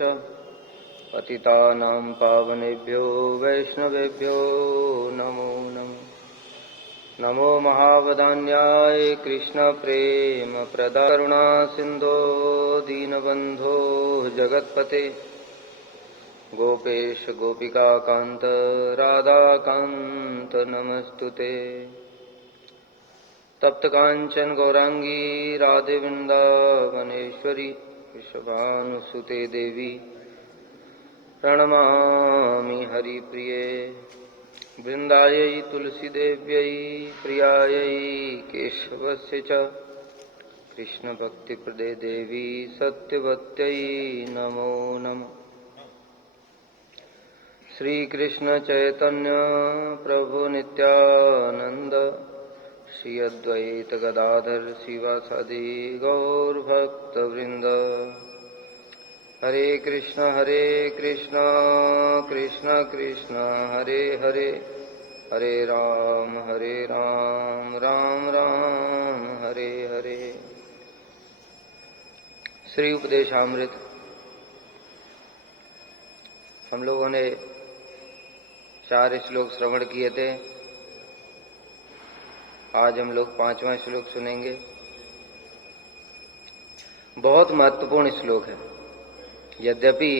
च पतितानां पावनेभ्यो वैष्णवेभ्यो नमो नमः। नमो महावदान्याय कृष्णप्रेमप्रदाय करुणासिन्धो दीनबन्धो जगत्पते गोपेश गोपिकान्त राधाकान्त नमस्तुते। तप्तकाञ्चन गौरांगी राधे वृन्दावनेश्वरी वृषभानुसुते देवी प्रणमामि हरिप्रिये। वृन्दायै तुलसीदेव्यै प्रियायै केशवस्य च कृष्णभक्तिप्रदे देवी सत्यवत्यै नमो नमः। श्री कृष्ण चैतन्य प्रभु नित्यानंद श्री अद्वैत गदाधर शिवासादि गौर भक्त वृंद। हरे कृष्ण कृष्ण कृष्ण हरे हरे, हरे राम राम राम हरे हरे। श्री उपदेशामृत हम लोगों ने 4 श्लोक श्रवण किए थे। आज हम लोग 5वां श्लोक सुनेंगे। बहुत महत्वपूर्ण श्लोक है। यद्यपि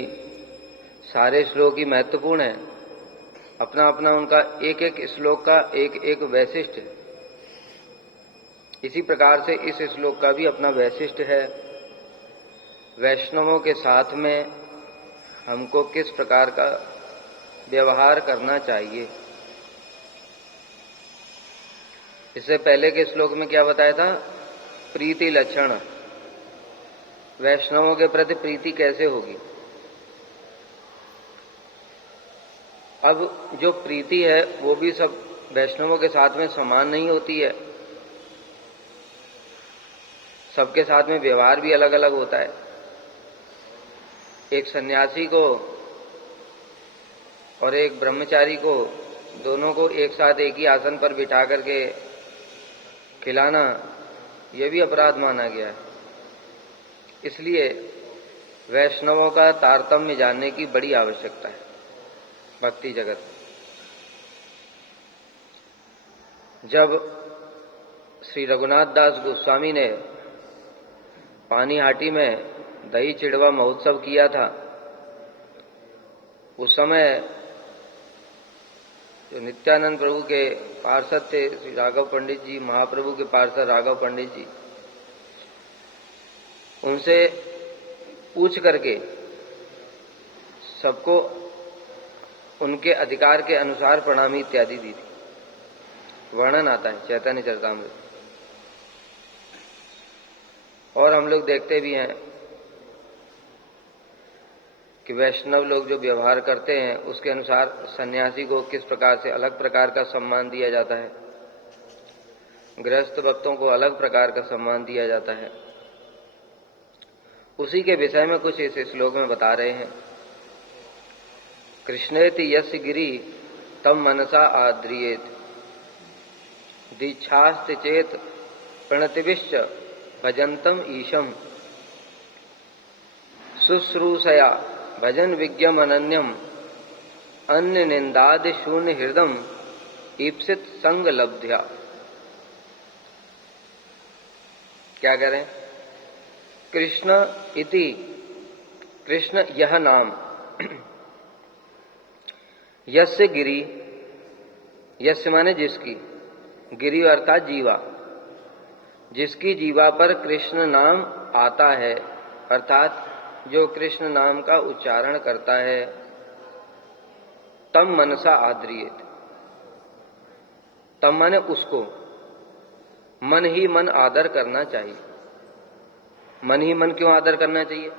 सारे श्लोक ही महत्वपूर्ण है, अपना अपना उनका एक एक श्लोक का एक एक वैशिष्ट है। इसी प्रकार से इस श्लोक का भी अपना वैशिष्ट है। वैष्णवों के साथ में हमको किस प्रकार का व्यवहार करना चाहिए। इससे पहले के श्लोक में क्या बताया था? प्रीति लक्षण, वैष्णवों के प्रति प्रीति कैसे होगी। अब जो प्रीति है वो भी सब वैष्णवों के साथ में समान नहीं होती है। सबके साथ में व्यवहार भी अलग अलग होता है। एक सन्यासी को और एक ब्रह्मचारी को, दोनों को एक साथ एक ही आसन पर बिठा करके खिलाना, यह भी अपराध माना गया है। इसलिए वैष्णवों का तारतम्य जानने की बड़ी आवश्यकता है भक्ति जगत। जब श्री रघुनाथ दास गोस्वामी ने पानीहाटी में दही चिड़वा महोत्सव किया था, उस समय जो नित्यानंद प्रभु के पार्षद थे श्री राघव पंडित जी, महाप्रभु के पार्षद राघव पंडित जी, उनसे पूछ करके सबको उनके अधिकार के अनुसार प्रणामी इत्यादि दी थी। वर्णन आता है चैतन्य चरितामृत। और हम लोग देखते भी हैं कि वैष्णव लोग जो व्यवहार करते हैं उसके अनुसार सन्यासी को किस प्रकार से अलग प्रकार का सम्मान दिया जाता है, गृहस्थ भक्तों को अलग प्रकार का सम्मान दिया जाता है। उसी के विषय में कुछ इस श्लोक में बता रहे हैं। कृष्णेति यस्य गिरि तम मनसा आद्रियेत, दीक्षास्ति चेत प्रणतिभिश्च भजन्तम ईशम, शुश्रूषया भजन विज्ञम अनन्यम, अन्य निंदादि शून्य हृदम ईप्सित संग लब्ध्या। क्या कह रहे हैं? कृष्ण इति, कृष्ण यह नाम, यस्य गिरि, यस्य माने जिसकी, गिरि अर्थात जीवा, जिसकी जीवा पर कृष्ण नाम आता है, अर्थात जो कृष्ण नाम का उच्चारण करता है, तम मनसा आद्रियेत, तम माने उसको, मन ही मन आदर करना चाहिए। मन ही मन क्यों आदर करना चाहिए?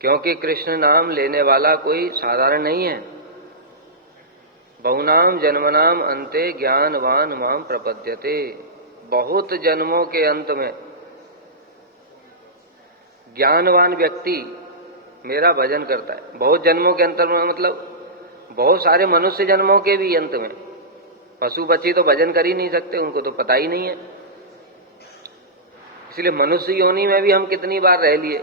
क्योंकि कृष्ण नाम लेने वाला कोई साधारण नहीं है। बहुनाम जन्मनाम अन्ते ज्ञानवान माम प्रपद्यते। बहुत जन्मों के अंत में ज्ञानवान व्यक्ति मेरा भजन करता है। बहुत जन्मों के अंत में मतलब बहुत सारे मनुष्य जन्मों के भी अंत में। पशु पक्षी तो भजन कर ही नहीं सकते, उनको तो पता ही नहीं है। इसलिए मनुष्य योनि में भी हम कितनी बार रह लिए,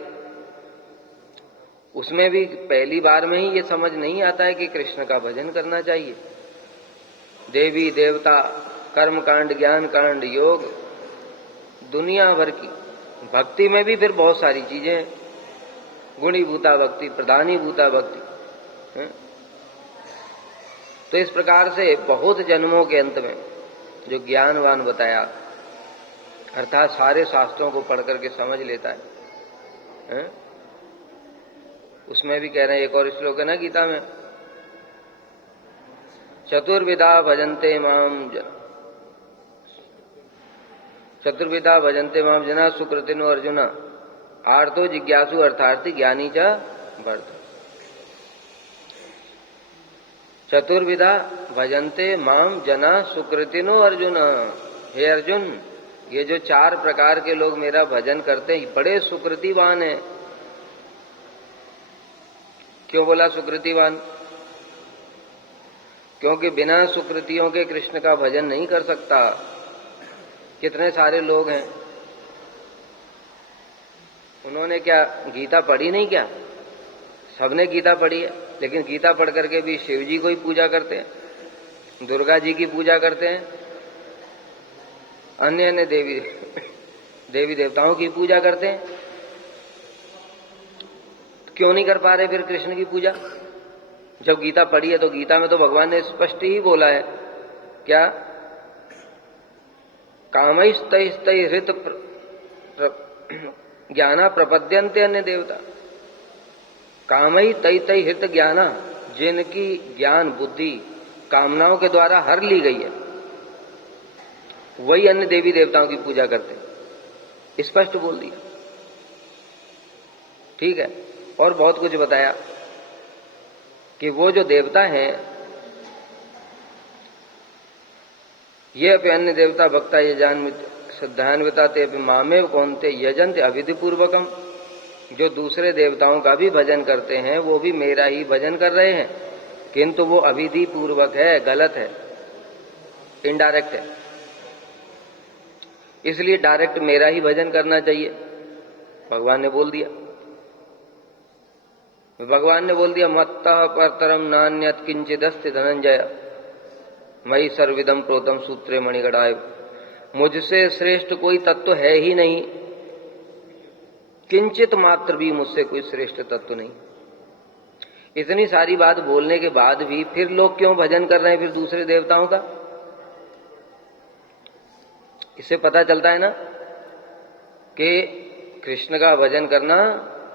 उसमें भी पहली बार में ही ये समझ नहीं आता है कि कृष्ण का भजन करना चाहिए। देवी देवता, कर्म कांड, ज्ञान कांड, योग, दुनिया भर की भक्ति में भी फिर बहुत सारी चीजें हैं। गुणीभूता भक्ति, प्रधानीभूता भक्ति है? तो इस प्रकार से बहुत जन्मों के अंत में जो ज्ञानवान बताया, अर्थात सारे शास्त्रों को पढ़ करके समझ लेता है? उसमें भी कह रहे हैं, एक और श्लोक है ना गीता में, चतुर्विधा भजन्ते माम चतुर्विधा भजन्ते माम जना सुकृतिनो अर्जुन आर्तो जिज्ञासु अर्थार्थी ज्ञानी च भरत। चतुर्विधा भजन्ते माम जना सुकृतिनो अर्जुन। हे अर्जुन, ये जो 4 प्रकार के लोग मेरा भजन करते हैं बड़े सुकृतिवान हैं। क्यों बोला सुकृतिवान? क्योंकि बिना सुकृतियों के कृष्ण का भजन नहीं कर सकता। कितने सारे लोग हैं, उन्होंने क्या गीता पढ़ी नहीं? क्या सबने गीता पढ़ी है, लेकिन गीता पढ़ करके भी शिव जी को ही पूजा करते हैं, दुर्गा जी की पूजा करते हैं, अन्य अन्य देवी देवताओं की पूजा करते हैं। क्यों नहीं कर पा रहे फिर कृष्ण की पूजा? जब गीता पढ़ी है तो गीता में तो भगवान ने स्पष्ट ही बोला है, क्या? कामैस्तैस्तै हृत ज्ञाना प्रपद्यन्ते अन्य देवता। कामई तई तई हित ज्ञाना, जिनकी ज्ञान बुद्धि कामनाओं के द्वारा हर ली गई है, वही अन्य देवी देवताओं की पूजा करते हैं। स्पष्ट बोल दिया। ठीक है, और बहुत कुछ बताया कि वो जो देवता हैं, ये अपने अन्य देवता भक्ता ये जान श्रद्धान्विता ते मामेव कौनते यजंत अविधि पूर्वकम। जो दूसरे देवताओं का भी भजन करते हैं वो भी मेरा ही भजन कर रहे हैं, किंतु वो अविधि पूर्वक है, गलत है, इनडायरेक्ट है। इसलिए डायरेक्ट मेरा ही भजन करना चाहिए। भगवान ने बोल दिया, मत्तः परतरम नान्यत किंचिदस्ति धनंजय मयि सर्विदम प्रोतम सूत्रे मणिगढ़ाय। मुझसे श्रेष्ठ कोई तत्व है ही नहीं, किंचित मात्र भी मुझसे कोई श्रेष्ठ तत्व नहीं। इतनी सारी बात बोलने के बाद भी फिर लोग क्यों भजन कर रहे हैं फिर दूसरे देवताओं का? इससे पता चलता है ना कि कृष्ण का भजन करना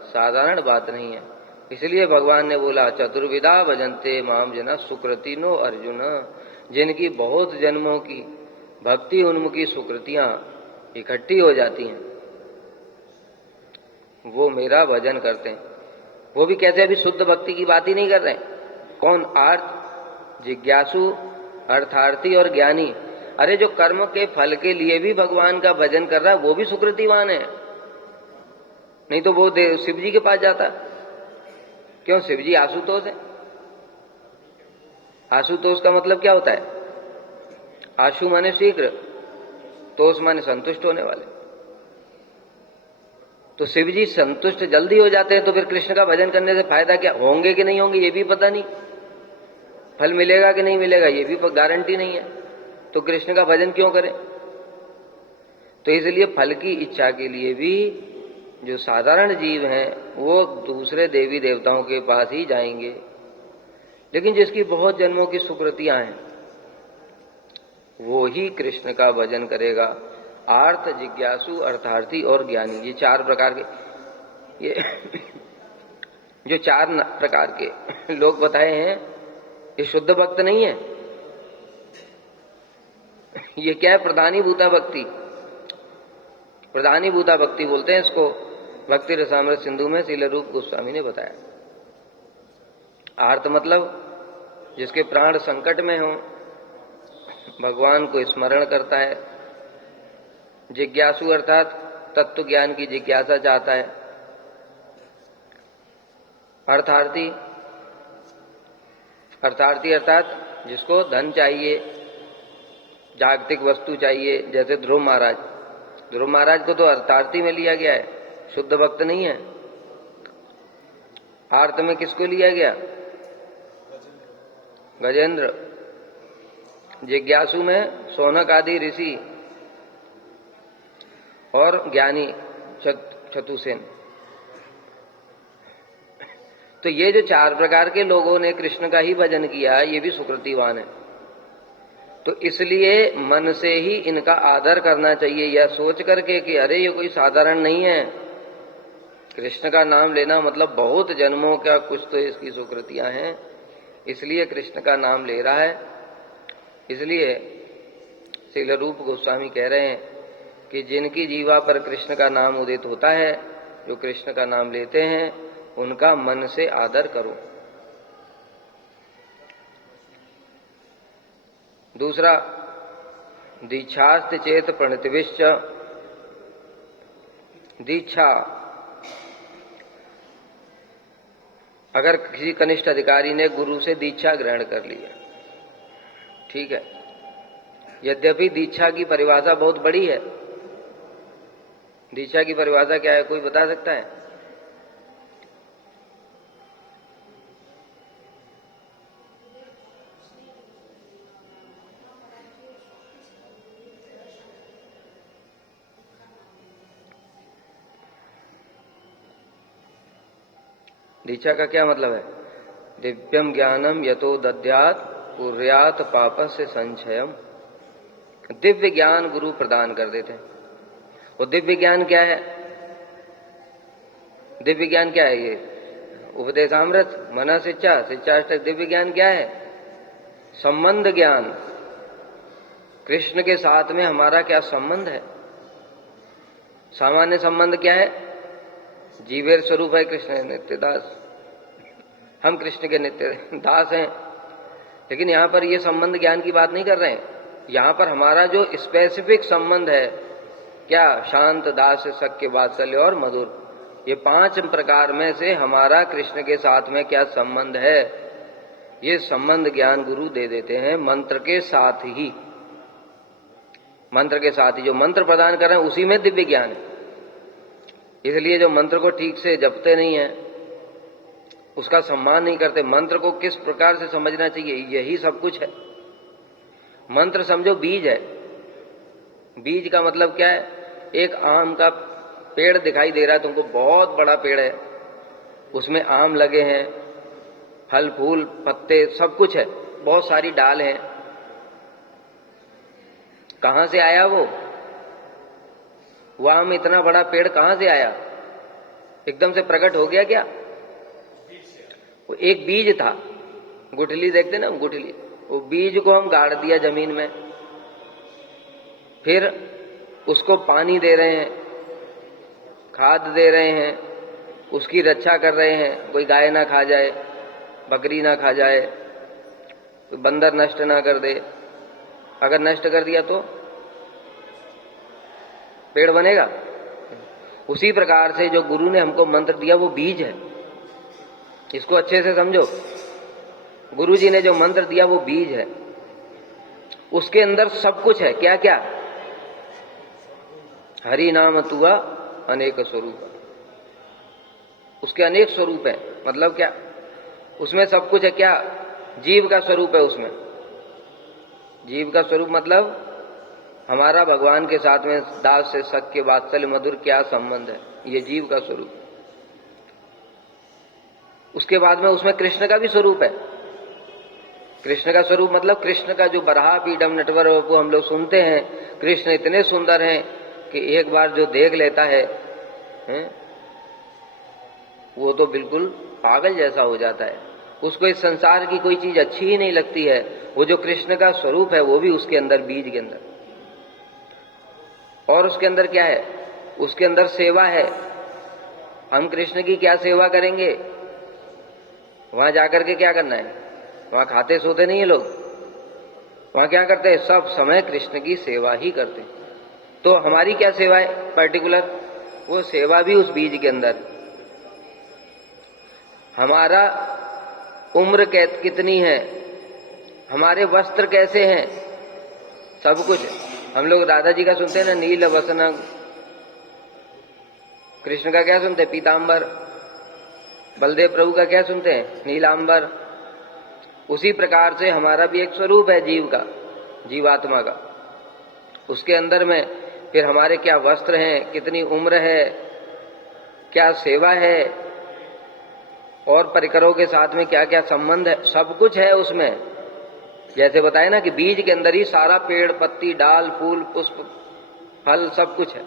साधारण बात नहीं है। इसलिए भगवान ने बोला, चतुर्विधा भजन्ते माम जना सुकृतिनो अर्जुन। जिनकी बहुत जन्मों की भक्ति उन्मुखी सुकृतियां इकट्ठी हो जाती हैं, वो मेरा भजन करते हैं। वो भी कैसे? अभी शुद्ध भक्ति की बात ही नहीं कर रहे हैं। कौन? आर्त, जिज्ञासु, अर्थार्थी और ज्ञानी। अरे जो कर्म के फल के लिए भी भगवान का भजन कर रहा है वो भी सुकृतिवान है, नहीं तो वो शिव जी के पास जाता। क्यों? शिव जी आशुतोष है। आशुतोष का मतलब क्या होता है? आशु माने शीघ्र, तोष माने संतुष्ट होने वाले। तो शिव जी संतुष्ट जल्दी हो जाते हैं, तो फिर कृष्ण का भजन करने से फायदा क्या? होंगे कि नहीं होंगे ये भी पता नहीं, फल मिलेगा कि नहीं मिलेगा ये भी गारंटी नहीं है, तो कृष्ण का भजन क्यों करें? तो इसलिए फल की इच्छा के लिए भी जो साधारण जीव हैं वो दूसरे देवी देवताओं के पास ही जाएंगे। लेकिन जिसकी बहुत जन्मों की सुकृतियां हैं वो ही कृष्ण का भजन करेगा। आर्थ, जिज्ञासु, अर्थार्थी और ज्ञानी, ये 4 प्रकार के, ये जो 4 प्रकार के लोग बताए हैं ये शुद्ध भक्त नहीं है। ये क्या है? प्रधानीभूता भक्ति। प्रधानीभूता भक्ति बोलते हैं इसको। भक्ति रसामृत सिंधु में शील रूप गोस्वामी ने बताया। आर्त मतलब जिसके प्राण संकट में हो, भगवान को स्मरण करता है। जिज्ञासु अर्थात तत्व ज्ञान की जिज्ञासा चाहता है। अर्थार्थी, अर्थार्थी अर्थात जिसको धन चाहिए, जागतिक वस्तु चाहिए, जैसे ध्रुव महाराज। ध्रुव महाराज को तो अर्थार्थी में लिया गया है, शुद्ध भक्त नहीं है। आर्त में किसको लिया गया? गजेंद्र। जिज्ञासु में शौनक आदि ऋषि और ज्ञानी चतुसेन। तो ये जो 4 प्रकार के लोगों ने कृष्ण का ही भजन किया, ये भी सुकृतिवान है। तो इसलिए मन से ही इनका आदर करना चाहिए, यह सोच करके कि अरे ये कोई साधारण नहीं है, कृष्ण का नाम लेना मतलब बहुत जन्मों का कुछ तो इसकी सुकृतियां हैं, इसलिए कृष्ण का नाम ले रहा है। इसलिए श्रील रूप गोस्वामी कह रहे हैं कि जिनकी जीवा पर कृष्ण का नाम उदित होता है, जो कृष्ण का नाम लेते हैं, उनका मन से आदर करो। दूसरा, दीक्षास्ति चेत प्रणतिविश्च। दीक्षा, अगर किसी कनिष्ठ अधिकारी ने गुरु से दीक्षा ग्रहण कर ली है, ठीक है, यद्यपि दीक्षा की परिभाषा बहुत बड़ी है। दीक्षा की परिभाषा क्या है, कोई बता सकता है? दीक्षा का क्या मतलब है? दिव्यम ज्ञानम यतो दद्यात् कुर्यात् पापस्य संचयम। दिव्य ज्ञान गुरु प्रदान कर देते हैं। और दिव्य ज्ञान क्या है? दिव्य ज्ञान क्या है? ये उपदेशामृत, मना शिक्षा, शिक्षाष्टक। दिव्य ज्ञान क्या है? संबंध ज्ञान। कृष्ण के साथ में हमारा क्या संबंध है? सामान्य संबंध क्या है? जीवेर स्वरूप है कृष्ण, नित्य दास, हम कृष्ण के नित्य दास हैं। लेकिन यहां पर ये संबंध ज्ञान की बात नहीं कर रहे हैं। यहां पर हमारा जो स्पेसिफिक संबंध है, क्या? शांत, दास, सख्य, वात्सल्य और मधुर। ये 5 प्रकार में से हमारा कृष्ण के साथ में क्या संबंध है, ये संबंध ज्ञान गुरु दे देते हैं मंत्र के साथ ही। मंत्र के साथ ही जो मंत्र प्रदान कर रहे हैं उसी में दिव्य ज्ञान है। इसलिए जो मंत्र को ठीक से जपते नहीं है, उसका सम्मान नहीं करते, मंत्र को किस प्रकार से समझना चाहिए, यही सब कुछ है। मंत्र समझो बीज है। बीज का मतलब क्या है? एक आम का पेड़ दिखाई दे रहा है तुमको, बहुत बड़ा पेड़ है, उसमें आम लगे हैं, फल फूल पत्ते सब कुछ है, बहुत सारी डाल हैं। कहां से आया वो आम? इतना बड़ा पेड़ कहां से आया? एकदम से प्रकट हो गया क्या? वो एक बीज था, गुठली देखते ना, गुठली, वो बीज को हम गाड़ दिया जमीन में, फिर उसको पानी दे रहे हैं, खाद दे रहे हैं, उसकी रक्षा कर रहे हैं, कोई गाय ना खा जाए, बकरी ना खा जाए, कोई बंदर नष्ट ना कर दे। अगर नष्ट कर दिया तो पेड़ बनेगा? उसी प्रकार से जो गुरु ने हमको मंत्र दिया वो बीज है। इसको अच्छे से समझो, गुरु जी ने जो मंत्र दिया वो बीज है, उसके अंदर सब कुछ है। क्या क्या? हरि नाम तुआ अनेक स्वरूप, उसके अनेक स्वरूप है। मतलब क्या? उसमें सब कुछ है। क्या? जीव का स्वरूप है उसमें। जीव का स्वरूप मतलब हमारा भगवान के साथ में दास से सख्य, वात्सल्य, मधुर क्या संबंध है, ये जीव का स्वरूप। उसके बाद में उसमें कृष्ण का भी स्वरूप है। कृष्ण का स्वरूप मतलब कृष्ण का जो बराह पीडम नटवर वो हम लोग सुनते हैं, कृष्ण इतने सुंदर हैं कि एक बार जो देख लेता है, वो तो बिल्कुल पागल जैसा हो जाता है। उसको इस संसार की कोई चीज अच्छी ही नहीं लगती है। वो जो कृष्ण का स्वरूप है वो भी उसके अंदर, बीज के अंदर। और उसके अंदर क्या है? उसके अंदर सेवा है। हम कृष्ण की क्या सेवा करेंगे? वहां जाकर के क्या करना है? वहां खाते सोते नहीं है लोग, वहां क्या करते हैं? सब समय कृष्ण की सेवा ही करते हैं। तो हमारी क्या सेवा है पर्टिकुलर? वो सेवा भी उस बीज के अंदर। हमारा उम्र कितनी है, हमारे वस्त्र कैसे हैं, सब कुछ। हम लोग राधा जी का सुनते हैं ना, नील वसन। कृष्ण का क्या सुनते हैं? पीतांबर। बलदेव प्रभु का क्या सुनते हैं? नीलांबर। उसी प्रकार से हमारा भी एक स्वरूप है जीव का, जीवात्मा का। उसके अंदर में फिर हमारे क्या वस्त्र हैं, कितनी उम्र है, क्या सेवा है, और परिकरों के साथ में क्या क्या संबंध है, सब कुछ है उसमें। जैसे बताए ना कि बीज के अंदर ही सारा पेड़, पत्ती, डाल, फूल, पुष्प, फल सब कुछ है।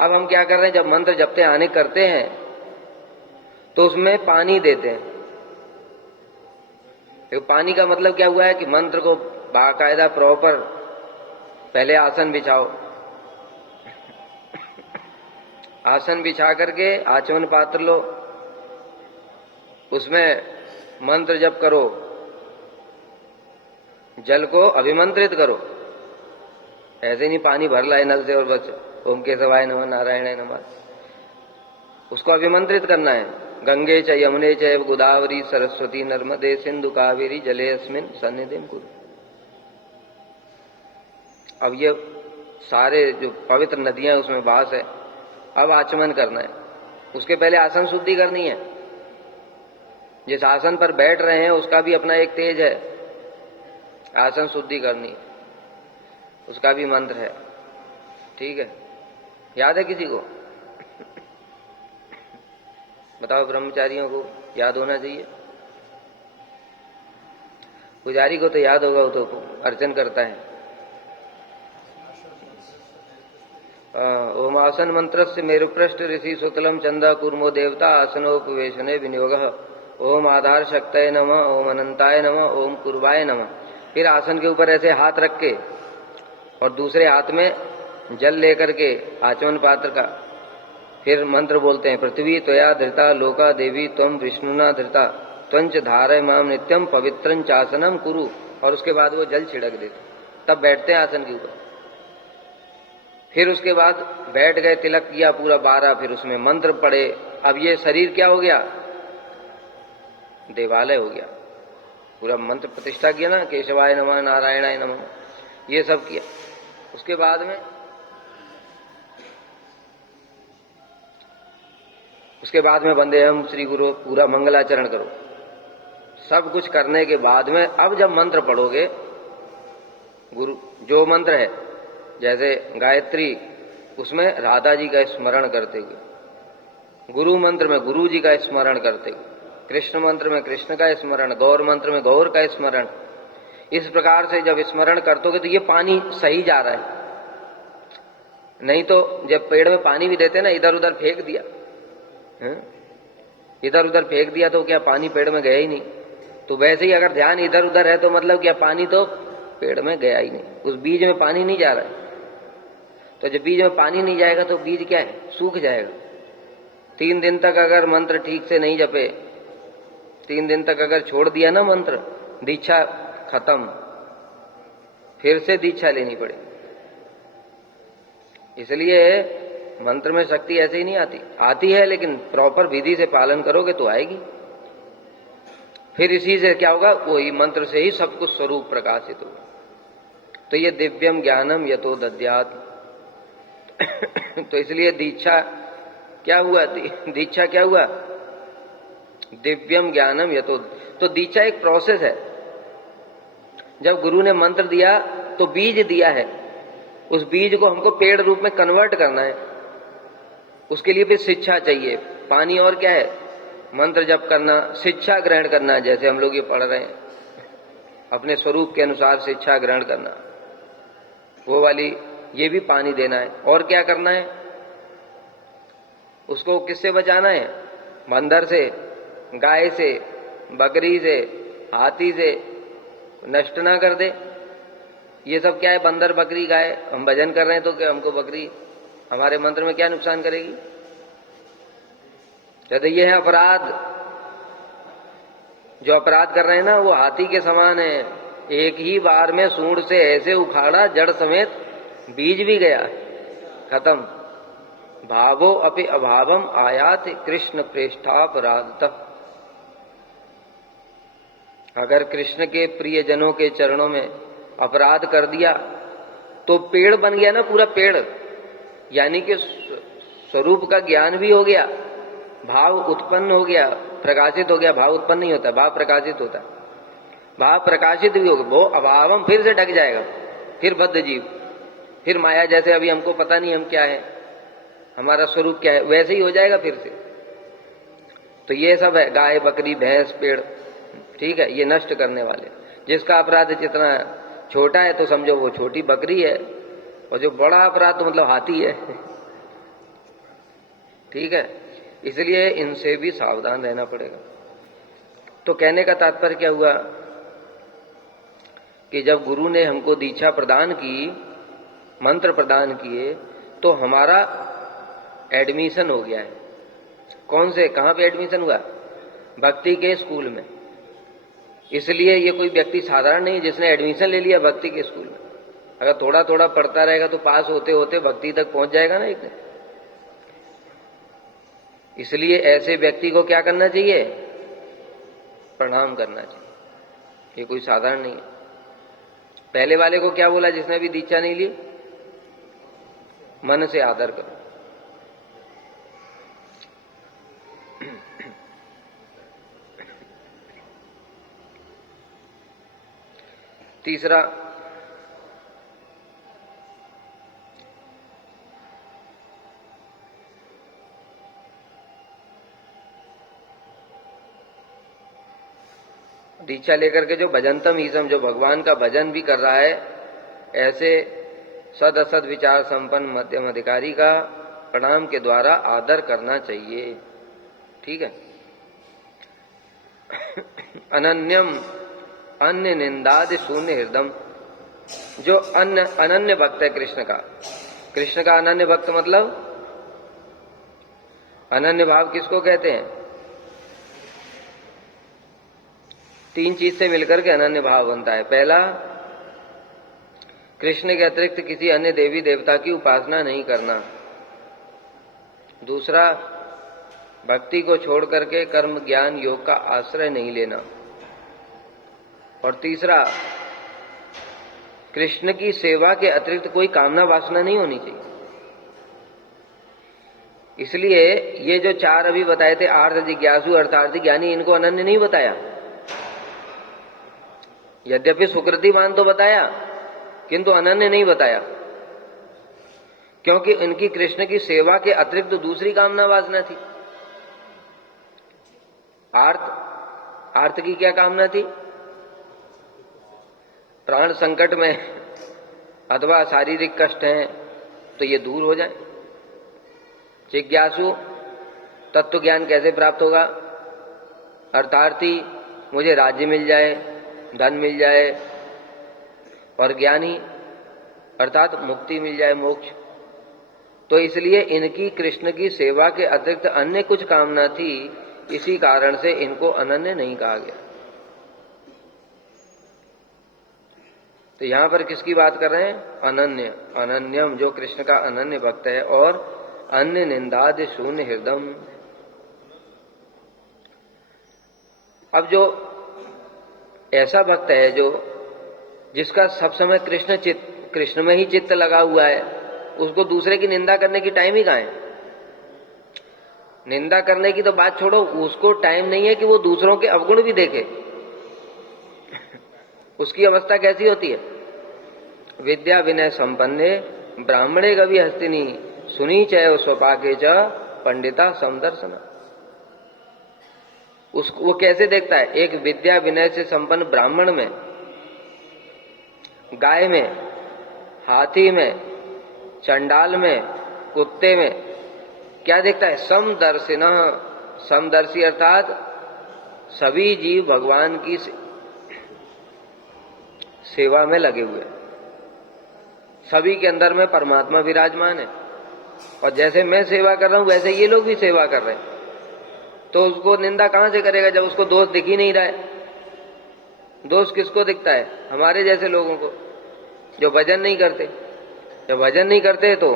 अब हम क्या कर रहे हैं, जब मंत्र जपते आने करते हैं तो उसमें पानी देते हैं। तो पानी का मतलब क्या हुआ है कि मंत्र को बाकायदा प्रॉपर पहले आसन बिछाओ, आसन बिछा करके आचमन पात्र लो, उसमें मंत्र जप करो, जल को अभिमंत्रित करो। ऐसे नहीं पानी भर लाए नल से और बस ओम केशवाय नमः नारायणाय नमः, उसको अभिमंत्रित करना है। गंगे च यमुने च गोदावरी सरस्वती नर्मदे सिंधु कावेरी जलेऽस्मिन् सन्निधिं कुरु। अब ये सारे जो पवित्र नदियां उसमें वास है। अब आचमन करना है। उसके पहले आसन शुद्धि करनी है। जिस आसन पर बैठ रहे हैं उसका भी अपना एक तेज है, आसन शुद्धि करनी है, उसका भी मंत्र है। ठीक है, याद है किसी को? बताओ, ब्रह्मचारियों को याद होना चाहिए। पुजारी को तो याद होगा, वो तो अर्चन करता है। ओम आसन मंत्र से मेरुपृष्ठ ऋषि सुतलम चंदा कुर्मो देवता आसनोपवेशने विनियोग। ओम आधार शक्तये नमः, ओम अनंताय नमः, ओम कुर्वाय नमः। फिर आसन के ऊपर ऐसे हाथ रख के और दूसरे हाथ में जल लेकर के आचमन पात्र का फिर मंत्र बोलते हैं। पृथ्वी त्वया धृता लोका देवी त्वं विष्णुना धृता त्वंच धारय माम नित्यम पवित्रं चासनम कुरु। और उसके बाद वो जल छिड़क देते, तब बैठते हैं आसन के ऊपर। फिर उसके बाद बैठ गए, तिलक किया पूरा 12, फिर उसमें मंत्र पढ़े। अब ये शरीर क्या हो गया? देवालय हो गया। पूरा मंत्र प्रतिष्ठा किया ना, केशवाय नमः नारायणाय नमः, ये सब किया। उसके बाद में वंदे हम श्री गुरु, पूरा मंगलाचरण करो। सब कुछ करने के बाद में अब जब मंत्र पढ़ोगे, गुरु जो मंत्र है, जैसे गायत्री, उसमें राधा जी का स्मरण करते हुए, गुरु मंत्र में गुरु जी का स्मरण करते हुए, कृष्ण मंत्र में कृष्ण का स्मरण, गौर मंत्र में गौर का स्मरण, इस प्रकार से जब स्मरण करतोगे तो ये पानी सही जा रहा है। नहीं तो जब पेड़ में पानी भी देते ना, इधर उधर फेंक दिया, इधर उधर फेंक दिया तो क्या पानी पेड़ में गया ही नहीं। तो वैसे ही अगर ध्यान इधर उधर है तो मतलब क्या पानी तो पेड़ में गया ही नहीं, उस बीज में पानी नहीं जा रहा है। तो जब बीज में पानी नहीं जाएगा तो बीज क्या है? सूख जाएगा। 3 दिन तक अगर मंत्र ठीक से नहीं जपे, 3 दिन तक अगर छोड़ दिया ना मंत्र, दीक्षा खत्म, फिर से दीक्षा लेनी पड़े। इसलिए मंत्र में शक्ति ऐसे ही नहीं आती है, लेकिन प्रॉपर विधि से पालन करोगे तो आएगी। फिर इसी से क्या होगा? वही मंत्र से ही सब कुछ स्वरूप प्रकाशित होगा। तो ये दिव्यम ज्ञानम यतो दद्यात्। तो इसलिए दीक्षा क्या हुआ? दीक्षा क्या हुआ? दिव्यम ज्ञानम यतो। तो दीक्षा एक प्रोसेस है। जब गुरु ने मंत्र दिया तो बीज दिया है, उस बीज को हमको पेड़ रूप में कन्वर्ट करना है। उसके लिए भी शिक्षा चाहिए। पानी और क्या है? मंत्र जप करना, शिक्षा ग्रहण करना। जैसे हम लोग ये पढ़ रहे हैं, अपने स्वरूप के अनुसार शिक्षा ग्रहण करना, वो वाली, ये भी पानी देना है। और क्या करना है? उसको किससे बचाना है? बंदर से, गाय से, बकरी से, हाथी से, नष्ट ना कर दे। ये सब क्या है? बंदर, बकरी, गाय। हम भजन कर रहे हैं तो क्या हमको बकरी हमारे मंत्र में क्या नुकसान करेगी? कहते ये है अपराध। जो अपराध कर रहे हैं ना, वो हाथी के समान है। एक ही बार में सूंड से ऐसे उखाड़ा, जड़ समेत, बीज भी गया, खत्म। भावो अपि अभावम आयात कृष्ण प्रेष्ठापराधतः। अगर कृष्ण के प्रिय जनों के चरणों में अपराध कर दिया तो पेड़ बन गया ना, पूरा पेड़। यानी कि स्वरूप का ज्ञान भी हो गया भाव उत्पन्न हो गया, प्रकाशित हो गया, भाव उत्पन्न नहीं होता, भाव प्रकाशित होता है। भाव प्रकाशित भी होगा, वो अभावम फिर से ढक जाएगा, फिर बद्ध जीव, फिर माया, जैसे अभी हमको पता नहीं हम क्या है, हमारा स्वरूप क्या है, वैसे ही हो जाएगा फिर से। तो ये सब है, गाय बकरी भैंस पेड़, ठीक है, ये नष्ट करने वाले। जिसका अपराध जितना छोटा है तो समझो वो छोटी बकरी है, और जो बड़ा अपराध तो मतलब हाथी है, ठीक है। इसलिए इनसे भी सावधान रहना पड़ेगा। तो कहने का तात्पर्य क्या हुआ कि जब गुरु ने हमको दीक्षा प्रदान की, मंत्र प्रदान किए, तो हमारा एडमिशन हो गया है। कौन से, कहां पे एडमिशन हुआ? भक्ति के स्कूल में। इसलिए ये कोई व्यक्ति साधारण नहीं जिसने एडमिशन ले लिया भक्ति के स्कूल में। अगर थोड़ा थोड़ा पढ़ता रहेगा तो पास होते होते भक्ति तक पहुंच जाएगा ना एक दिन। इसलिए ऐसे व्यक्ति को क्या करना चाहिए? प्रणाम करना चाहिए। ये कोई साधारण नहीं है। पहले वाले को क्या बोला जिसने भी दीक्षा नहीं ली? मन से आदर करो। तीसरा, दीक्षा लेकर के जो भजनतम ईसम, जो भगवान का भजन भी कर रहा है, ऐसे सद असद विचार संपन्न मध्यम अधिकारी का प्रणाम के द्वारा आदर करना चाहिए, ठीक है। अनन्यम अन्य निंदादि शून्य हृदम, जो अनन्य भक्त है कृष्ण का अनन्य भक्त मतलब अनन्य भाव किसको कहते हैं? तीन चीज से मिलकर के अनन्य भाव बनता है। पहला, कृष्ण के अतिरिक्त किसी अन्य देवी देवता की उपासना नहीं करना। दूसरा, भक्ति को छोड़ करके कर्म ज्ञान योग का आश्रय नहीं लेना। और तीसरा, कृष्ण की सेवा के अतिरिक्त कोई कामना वासना नहीं होनी चाहिए। इसलिए ये जो चार अभी बताए थे, आर्थ जिज्ञासु अर्थार्थी ज्ञानी, इनको अनन्य नहीं बताया। यद्यपि सुकृतिमान तो बताया, किंतु अनन्य नहीं बताया, क्योंकि इनकी कृष्ण की सेवा के अतिरिक्त दूसरी कामना वासना थी। आर्थ की क्या कामना थी? प्राण संकट में अथवा शारीरिक कष्ट हैं तो ये दूर हो जाए। जिज्ञासु, तत्व ज्ञान कैसे प्राप्त होगा? अर्थार्थी, मुझे राज्य मिल जाए, धन मिल जाए। और ज्ञानी अर्थात मुक्ति मिल जाए, मोक्ष। तो इसलिए इनकी कृष्ण की सेवा के अतिरिक्त अन्य कुछ कामना थी, इसी कारण से इनको अनन्य नहीं कहा गया। तो यहां पर किसकी बात कर रहे हैं? अनन्य, अनन्यम, जो कृष्ण का अनन्य भक्त है। और अन्य निंदादि शून्य हृदम। अब जो ऐसा भक्त है जो जिसका सब समय कृष्ण में ही चित्त लगा हुआ है, उसको दूसरे की निंदा करने की टाइम ही कहां है? निंदा करने की तो बात छोड़ो, उसको टाइम नहीं है कि वो दूसरों के अवगुण भी देखे। उसकी अवस्था कैसी होती है? विद्या विनय संपन्ने ब्राह्मणे गवि हस्तिनी सुनी चय स्वपाके च पंडिता समदर्शन। उसको वो कैसे देखता है? एक विद्या विनय से संपन्न ब्राह्मण में, गाय में, हाथी में, चंडाल में, कुत्ते में क्या देखता है? समदर्शिन। समदर्शी अर्थात सभी जीव भगवान की सेवा में लगे हुए, सभी के अंदर में परमात्मा विराजमान है। और जैसे मैं सेवा कर रहा हूं वैसे ये लोग भी सेवा कर रहे हैं। तो उसको निंदा कहां से करेगा जब उसको दोष दिख ही नहीं रहा है? दोष किसको दिखता है? हमारे जैसे लोगों को, जो भजन नहीं करते। जब भजन नहीं करते तो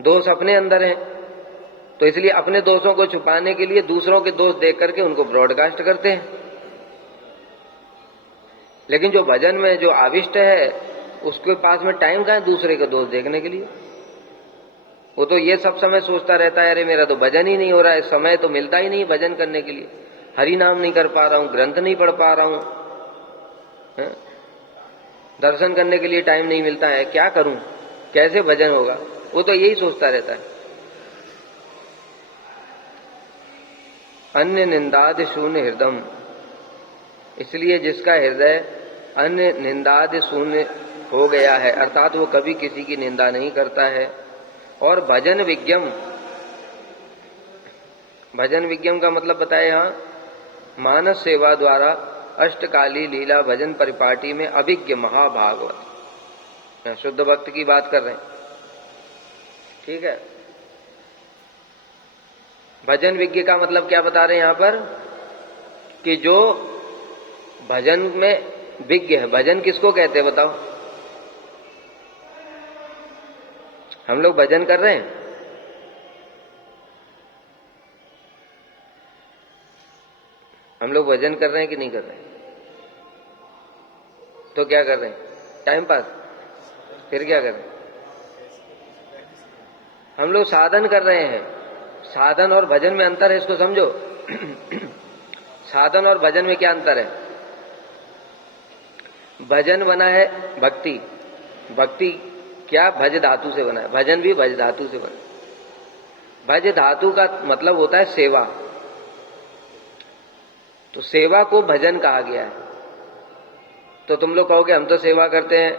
दोष अपने अंदर हैं, तो इसलिए अपने दोषों को छुपाने के लिए दूसरों के दोष देख करके उनको ब्रॉडकास्ट करते हैं। लेकिन जो भजन में जो आविष्ट है, उसके पास में टाइम कहां है दूसरे का दोष देखने के लिए? वो तो ये सब समय सोचता रहता है, अरे मेरा तो भजन ही नहीं हो रहा है, समय तो मिलता ही नहीं भजन करने के लिए, हरि नाम नहीं कर पा रहा हूं, ग्रंथ नहीं पढ़ पा रहा हूं, दर्शन करने के लिए टाइम नहीं मिलता है, क्या करूं, कैसे भजन होगा, वो तो यही सोचता रहता है। अन्य निंदादि शून्य हृदय, इसलिए जिसका हृदय अन्य निंदादि शून्य हो गया है, अर्थात वो कभी किसी की निंदा नहीं करता है। और भजन विज्ञम, भजन विज्ञम का मतलब बताया यहां, मानस सेवा द्वारा अष्टकाली लीला भजन परिपाटी में अभिज्ञ महाभागवत, शुद्ध भक्त की बात कर रहे हैं, ठीक है। भजन विज्ञ का मतलब क्या बता रहे हैं यहां पर, कि जो भजन में विज्ञ है। भजन किसको कहते हैं बताओ? हम लोग भजन कर रहे हैं, हम लोग भजन कर रहे हैं कि नहीं कर रहे हैं? तो क्या कर रहे हैं? Time pass. फिर क्या कर रहे हैं? हम लोग साधन कर रहे हैं। साधन और भजन में अंतर है, इसको समझो। साधन और भजन में क्या अंतर है? भजन बना है भक्ति, भक्ति क्या भज धातु से बना है, भजन भी भज धातु से बना है। भज धातु का मतलब होता है सेवा, तो सेवा को भजन कहा गया है। तो तुम लोग कहोगे हम तो सेवा करते हैं,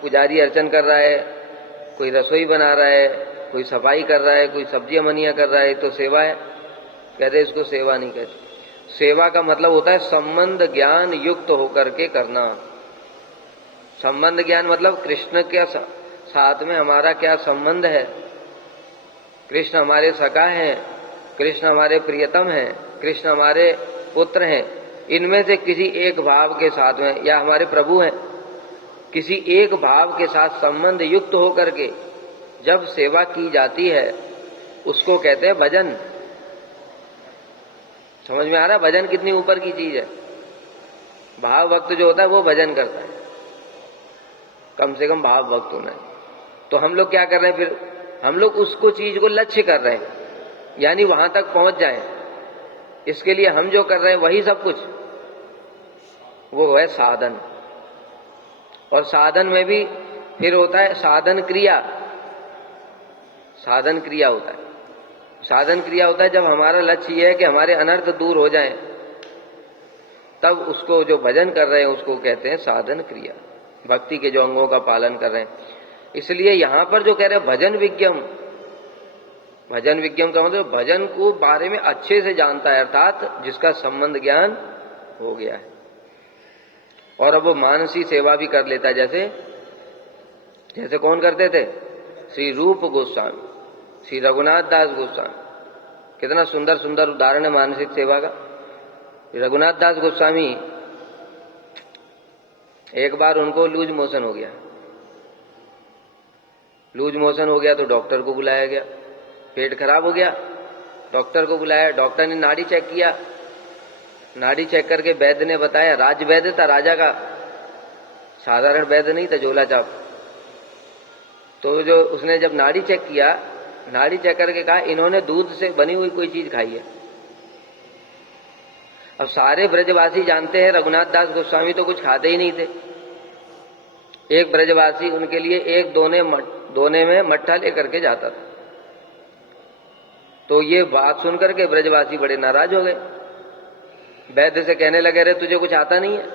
पुजारी अर्चन कर रहा है, कोई रसोई बना रहा है, कोई सफाई कर रहा है, कोई सब्जियां मनियां कर रहा है, तो सेवा है। कहते इसको सेवा नहीं कहते। सेवा का मतलब होता है संबंध ज्ञान युक्त होकर के करना। संबंध ज्ञान मतलब कृष्ण के साथ में हमारा क्या संबंध है, कृष्ण हमारे सखा हैं, कृष्ण हमारे प्रियतम हैं, कृष्ण हमारे पुत्र हैं, इनमें से किसी एक भाव के साथ में, या हमारे प्रभु हैं, किसी एक भाव के साथ संबंध युक्त होकर के जब सेवा की जाती है उसको कहते हैं भजन। समझ में आ रहा है भजन कितनी ऊपर की चीज है? भाव भक्त जो होता है वो भजन करता है, कम से कम भाव भक्त होना है। तो हम लोग क्या कर रहे हैं फिर? हम लोग उसको चीज को लक्ष्य कर रहे हैं, यानी वहां तक पहुंच जाएं। इसके लिए हम जो कर रहे हैं वही सब कुछ, वो है साधन। और साधन में भी फिर होता है साधन क्रिया। साधन क्रिया होता है, साधन क्रिया होता है जब हमारा लक्ष्य यह है कि हमारे अनर्थ दूर हो जाएं, तब उसको जो भजन कर रहे हैं उसको कहते हैं साधन क्रिया, भक्ति के जो अंगों का पालन कर रहे हैं। इसलिए यहां पर जो कह रहे हैं भजन विज्ञम, भजन विज्ञम का मतलब भजन को बारे में अच्छे से जानता है, अर्थात जिसका संबंध ज्ञान हो गया है। और अब वो मानसी सेवा भी कर लेता है, जैसे जैसे कौन करते थे? श्री रूप गोस्वामी, श्री रघुनाथ दास गोस्वामी। कितना सुंदर सुंदर उदाहरण है मानसिक सेवा का। रघुनाथ दास गोस्वामी, एक बार उनको लूज मोशन हो गया। लूज मोशन हो गया तो डॉक्टर को बुलाया गया। पेट खराब हो गया, डॉक्टर को बुलाया। डॉक्टर ने नाड़ी चेक किया, नाड़ी चेक करके वैद्य ने बताया, राज वैद्य था, राजा का, साधारण वैद्य नहीं था, झोला चाप। तो जो उसने जब नाड़ी चेक किया, नाड़ी चेक करके कहा इन्होंने दूध से बनी हुई कोई चीज खाई है। अब सारे ब्रजवासी जानते हैं रघुनाथ दास गोस्वामी तो कुछ खाते ही नहीं थे। एक ब्रजवासी उनके लिए एक दोने में मट्ठा लेकर के जाता था। तो ये बात सुनकर के ब्रजवासी बड़े नाराज हो गए, वैद्य से कहने लगे, अरे तुझे कुछ आता नहीं है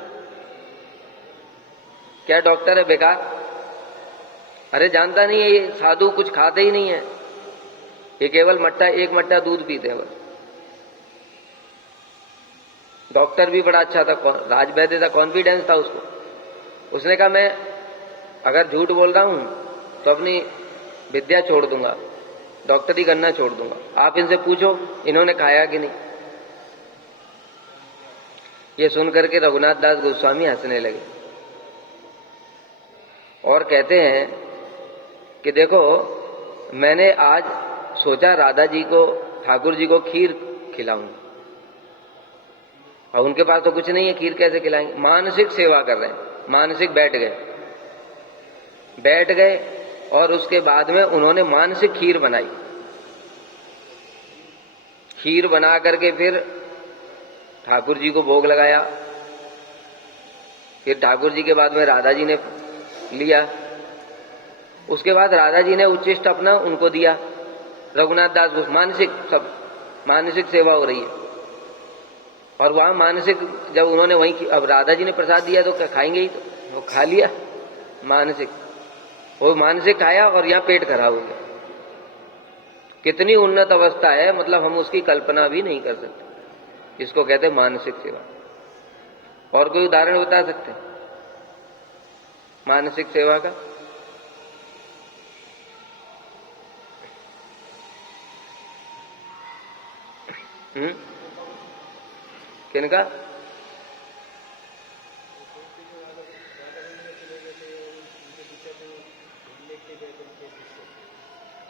क्या? डॉक्टर है बेकार? अरे जानता नहीं है, ये साधु कुछ खाते ही नहीं है, ये केवल एक मट्ठा दूध पीते हैं बस। डॉक्टर भी बड़ा अच्छा था, राज वैद्य था, कॉन्फिडेंस था उसको। उसने कहा मैं अगर झूठ बोल रहा हूं तो अपनी विद्या छोड़ दूंगा, डॉक्टरी करना छोड़ दूंगा, आप इनसे पूछो इन्होंने खाया कि नहीं। ये सुनकर के रघुनाथ दास गोस्वामी हंसने लगे और कहते हैं कि देखो मैंने आज सोचा राधा जी को, ठाकुर जी को खीर खिलाऊंगा, और उनके पास तो कुछ नहीं है, खीर कैसे खिलाएंगे? मानसिक सेवा कर रहे हैं, मानसिक बैठ गए और उसके बाद में उन्होंने मानसिक खीर बनाई। खीर बना करके फिर ठाकुर जी को भोग लगाया। फिर ठाकुर जी के बाद में राधा जी ने लिया। उसके बाद राधा जी ने उच्चिष्ट अपना उनको दिया, रघुनाथ दास घोष। मानसिक, सब मानसिक सेवा हो रही है। और वहां मानसिक जब उन्होंने वहीं, अब राधा जी ने प्रसाद दिया तो क्या खाएंगे ही, तो वो खा लिया मानसिक, वो मानसिक खाया और यहां पेट खराब हो गया। कितनी उन्नत अवस्था है, मतलब हम उसकी कल्पना भी नहीं कर सकते। इसको कहते हैं मानसिक सेवा। और कोई उदाहरण बता सकते हैं मानसिक सेवा का? किनका?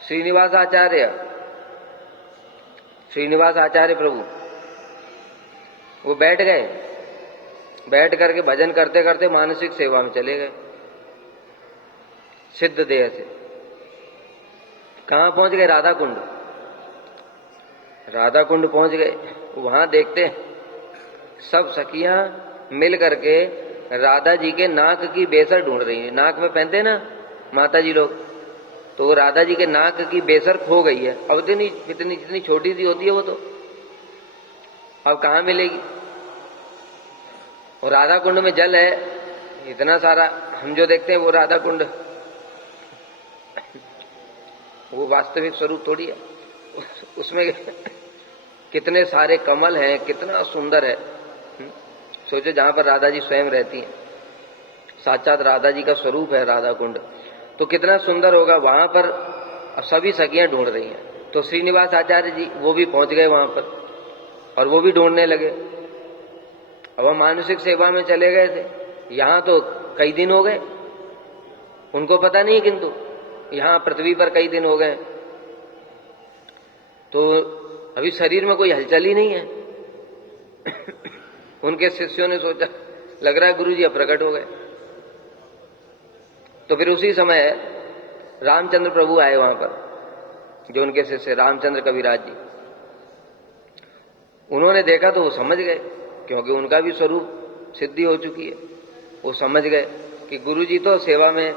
श्रीनिवास आचार्य, श्रीनिवास आचार्य प्रभु, वो बैठ गए, बैठ करके भजन करते करते मानसिक सेवा में चले गए, सिद्ध देह से। कहां पहुंच गए? राधा कुंड। राधा कुंड पहुंच गए। वहां देखते हैं सब सखियां मिल करके राधा जी के नाक की बेसर ढूंढ रही है। नाक में पहनते हैं ना माता जी लोग, तो वो राधा जी के नाक की बेसर खो गई है। अब इतनी जितनी छोटी सी होती है वो, तो अब कहां मिलेगी? और राधा कुंड में जल है इतना सारा, हम जो देखते हैं वो राधा कुंड, वो वास्तविक स्वरूप थोड़ी है। उसमें कितने सारे कमल हैं, कितना सुंदर है। सोचो जहां पर राधा जी स्वयं रहती हैं, साक्षात राधा जी का स्वरूप है राधा कुंड, तो कितना सुंदर होगा। वहां पर सभी सखियां ढूंढ रही हैं। तो श्रीनिवास आचार्य जी वो भी पहुंच गए वहां पर, और वो भी ढूंढने लगे। अब हम मानसिक सेवा में चले गए थे। यहां तो कई दिन हो गए, उनको पता नहीं, किंतु यहां पृथ्वी पर कई दिन हो गए, तो अभी शरीर में कोई हलचल ही नहीं है। उनके शिष्यों ने सोचा, लग रहा है गुरु जी अब प्रकट हो गए। तो फिर उसी समय रामचंद्र प्रभु आए वहां पर, जो उनके शिष्य रामचंद्र कविराज जी। उन्होंने देखा तो वो समझ गए, क्योंकि उनका भी स्वरूप सिद्धि हो चुकी है। वो समझ गए कि गुरु जी तो सेवा में,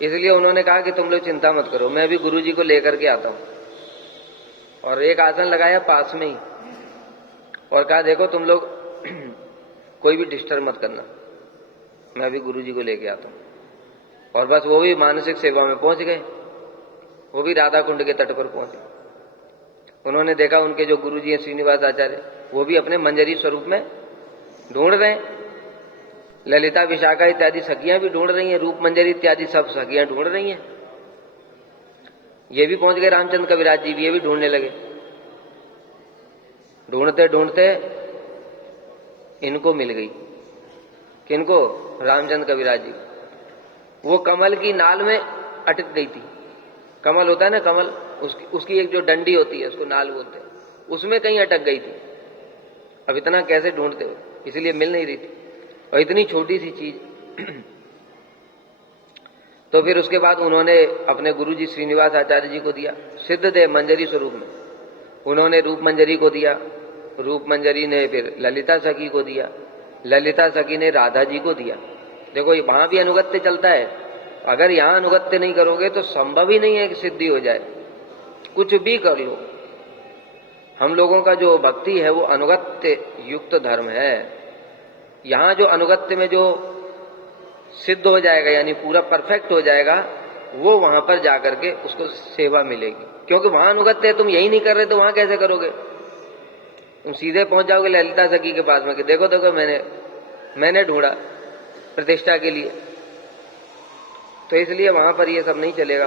इसलिए उन्होंने कहा कि तुम लोग चिंता मत करो, मैं भी गुरु जी को लेकर के आता हूं। और एक आसन लगाया पास में ही, और कहा देखो तुम लोग कोई भी डिस्टर्ब मत करना, मैं भी गुरु जी को लेके आता हूं। और बस वो भी मानसिक सेवा में पहुंच गए। वो भी राधा कुंड के तट पर पहुंचे। उन्होंने देखा उनके जो गुरु जी हैं श्रीनिवास आचार्य, वो भी अपने मंजरी स्वरूप में ढूंढ रहे हैं। ललिता विशाखा इत्यादि सखियां भी ढूंढ रही हैं, रूप मंजरी इत्यादि सब सखियां ढूंढ रही हैं। ये भी पहुंच गए, रामचंद्र कविराज जी भी, ये भी ढूंढने लगे। ढूंढते ढूंढते इनको मिल गई। किनको? रामचंद्र कविराज जी। वो कमल की नाल में अटक गई थी। कमल होता है ना, कमल, उसकी एक जो डंडी होती है उसको नाल बोलते हैं, उसमें कहीं अटक गई थी। अब इतना कैसे ढूंढते हो, इसलिए मिल नहीं रही थी, और इतनी छोटी सी चीज। तो फिर उसके बाद उन्होंने अपने गुरु जी श्रीनिवास आचार्य जी को दिया, सिद्ध देह मंजरी स्वरूप में। उन्होंने रूप मंजरी को दिया, रूप मंजरी ने फिर ललिता सखी को दिया, ललिता सखी ने राधा जी को दिया। देखो ये वहां भी अनुगत्य चलता है। अगर यहां अनुगत्य नहीं करोगे तो संभव ही नहीं है कि सिद्धि हो जाए। कुछ भी कर लो, हम लोगों का जो भक्ति है वो अनुगत्य युक्त धर्म है। यहां जो अनुगत्य में जो सिद्ध हो जाएगा, यानी पूरा परफेक्ट हो जाएगा, वो वहां पर जाकर के उसको सेवा मिलेगी। क्योंकि वहां अनुगत्य है, तुम यही नहीं कर रहे तो वहां कैसे करोगे? तुम सीधे पहुंच जाओगे ललिता सखी के पास में कि देखो देखो मैंने ढूंढा प्रतिष्ठा के लिए। तो इसलिए वहां पर ये सब नहीं चलेगा।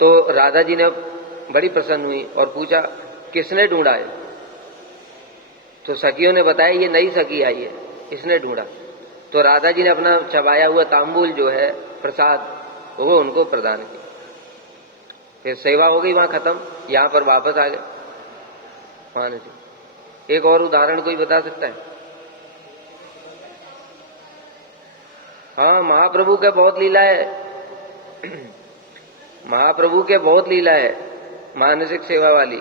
तो राधा जी ने बड़ी प्रसन्न हुई और पूछा किसने ढूंढा है? तो सखियों ने बताया ये नई सखी आई है, इसने ढूंढा। तो राधा जी ने अपना चबाया हुआ तांबूल जो है प्रसाद, वो उनको प्रदान किया। फिर सेवा हो गई वहां खत्म, यहां पर वापस आ गए मानसी। एक और उदाहरण कोई बता सकता है? हाँ, महाप्रभु का बहुत लीला है। महाप्रभु के बहुत लीला है मानसिक सेवा वाली।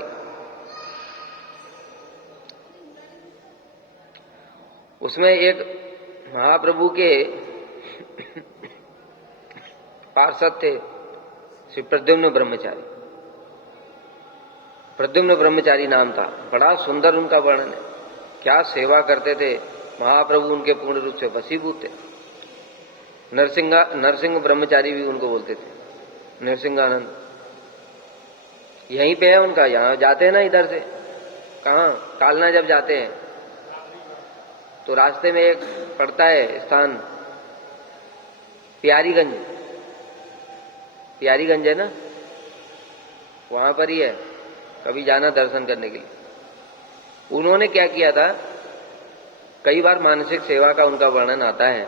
उसमें एक महाप्रभु के पार्षद थे श्री प्रद्युम्न ब्रह्मचारी। प्रद्युम्न ब्रह्मचारी नाम था। बड़ा सुंदर उनका वर्णन है। क्या सेवा करते थे महाप्रभु, उनके पूर्ण रूप से वशीभूत थे। नरसिंह ब्रह्मचारी भी उनको बोलते थे, नरसिंहानंद। यहीं पे है उनका। यहां जाते हैं ना इधर से, कहां कालना जब जाते हैं तो रास्ते में एक पड़ता है स्थान प्यारीगंज। प्यारीगंज है ना, वहां पर ही है। कभी जाना दर्शन करने के लिए। उन्होंने क्या किया था, कई बार मानसिक सेवा का उनका वर्णन आता है।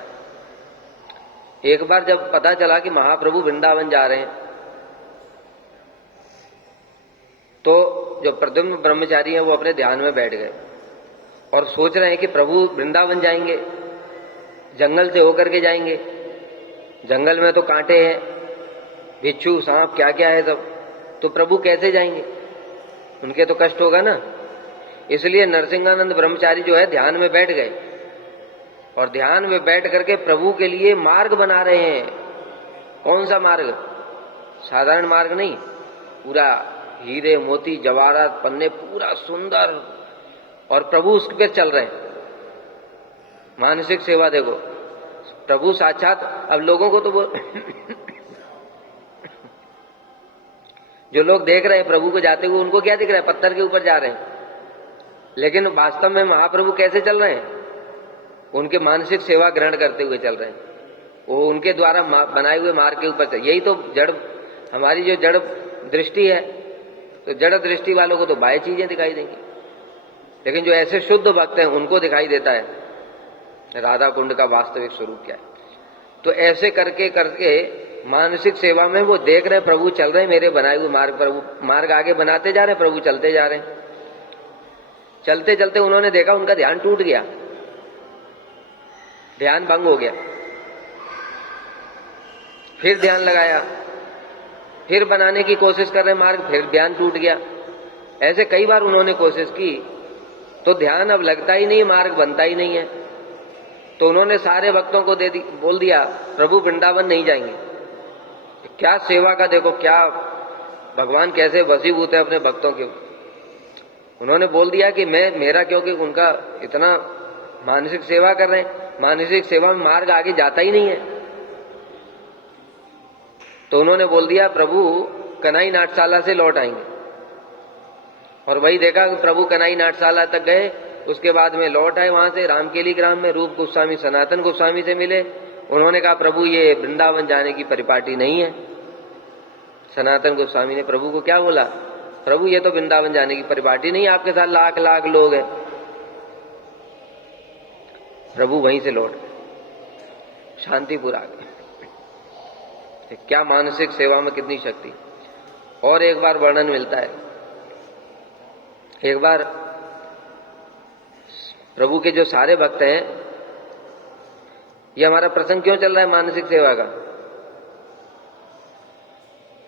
एक बार जब पता चला कि महाप्रभु वृंदावन जा रहे हैं, तो जो प्रद्युम्न ब्रह्मचारी हैं वो अपने ध्यान में बैठ गए और सोच रहे हैं कि प्रभु वृंदावन जाएंगे, जंगल से होकर के जाएंगे। जंगल में तो कांटे हैं, बिच्छू, सांप, क्या क्या है सब, तो प्रभु कैसे जाएंगे, उनके तो कष्ट होगा ना। इसलिए नरसिंहानंद ब्रह्मचारी जो है ध्यान में बैठ गए और ध्यान में बैठ करके प्रभु के लिए मार्ग बना रहे हैं। कौन सा मार्ग? साधारण मार्ग नहीं, पूरा हीरे मोती जवाहरात पन्ने, पूरा सुंदर, और प्रभु उस पर चल रहे हैं। मानसिक सेवा देखो, प्रभु साक्षात। अब लोगों को तो जो लोग देख रहे हैं प्रभु को जाते हुए, उनको क्या दिख रहा है? पत्थर के ऊपर जा रहे हैं। लेकिन वास्तव में महाप्रभु कैसे चल रहे हैं? उनके मानसिक सेवा ग्रहण करते हुए चल रहे हैं। वो उनके द्वारा बनाए हुए मार्ग के ऊपर चल। यही तो जड़, हमारी जो जड़ दृष्टि है, तो जड़ दृष्टि वालों को तो बाह्य चीजें दिखाई देंगी, लेकिन जो ऐसे शुद्ध भक्त हैं उनको दिखाई देता है राधा कुंड का वास्तविक स्वरूप क्या है। तो ऐसे करके करके मानसिक सेवा में वो देख रहे प्रभु चल रहे हैं मेरे बनाए हुए मार्ग पर। मार्ग आगे बनाते जा रहे हैं, प्रभु चलते जा रहे हैं। चलते चलते उन्होंने देखा उनका ध्यान टूट गया, ध्यान भंग हो गया। फिर ध्यान लगाया, फिर बनाने की कोशिश कर रहे मार्ग, फिर ध्यान टूट गया। ऐसे कई बार उन्होंने कोशिश की, तो ध्यान अब लगता ही नहीं, मार्ग बनता ही नहीं है। तो उन्होंने सारे भक्तों को बोल दिया प्रभु वृंदावन नहीं जाएंगे। क्या सेवा का देखो, क्या भगवान कैसे वशीभूत है अपने भक्तों के। उन्होंने बोल दिया कि मेरा, क्योंकि उनका इतना मानसिक सेवा कर रहे हैं, मानसिक सेवा में मार्ग आगे जाता ही नहीं है। तो उन्होंने बोल दिया प्रभु कनाई नाटशाला से लौट आएंगे। और वही देखा कि प्रभु कनाई नाटशाला तक गए, उसके बाद में लौट आए। वहां से रामकेली ग्राम में रूप गोस्वामी, सनातन गोस्वामी से मिले। उन्होंने कहा प्रभु ये वृंदावन जाने की परिपाटी नहीं है। सनातन गोस्वामी ने प्रभु को क्या बोला? प्रभु ये तो वृंदावन जाने की परिपाटी नहीं, आपके साथ लाख लाख लोग हैं। प्रभु वहीं से लौट गए, शांतिपुर आ गए। क्या मानसिक सेवा में कितनी शक्ति। और एक बार वर्णन मिलता है, एक बार प्रभु के जो सारे भक्त हैं, ये हमारा प्रसंग क्यों चल रहा है मानसिक सेवा का?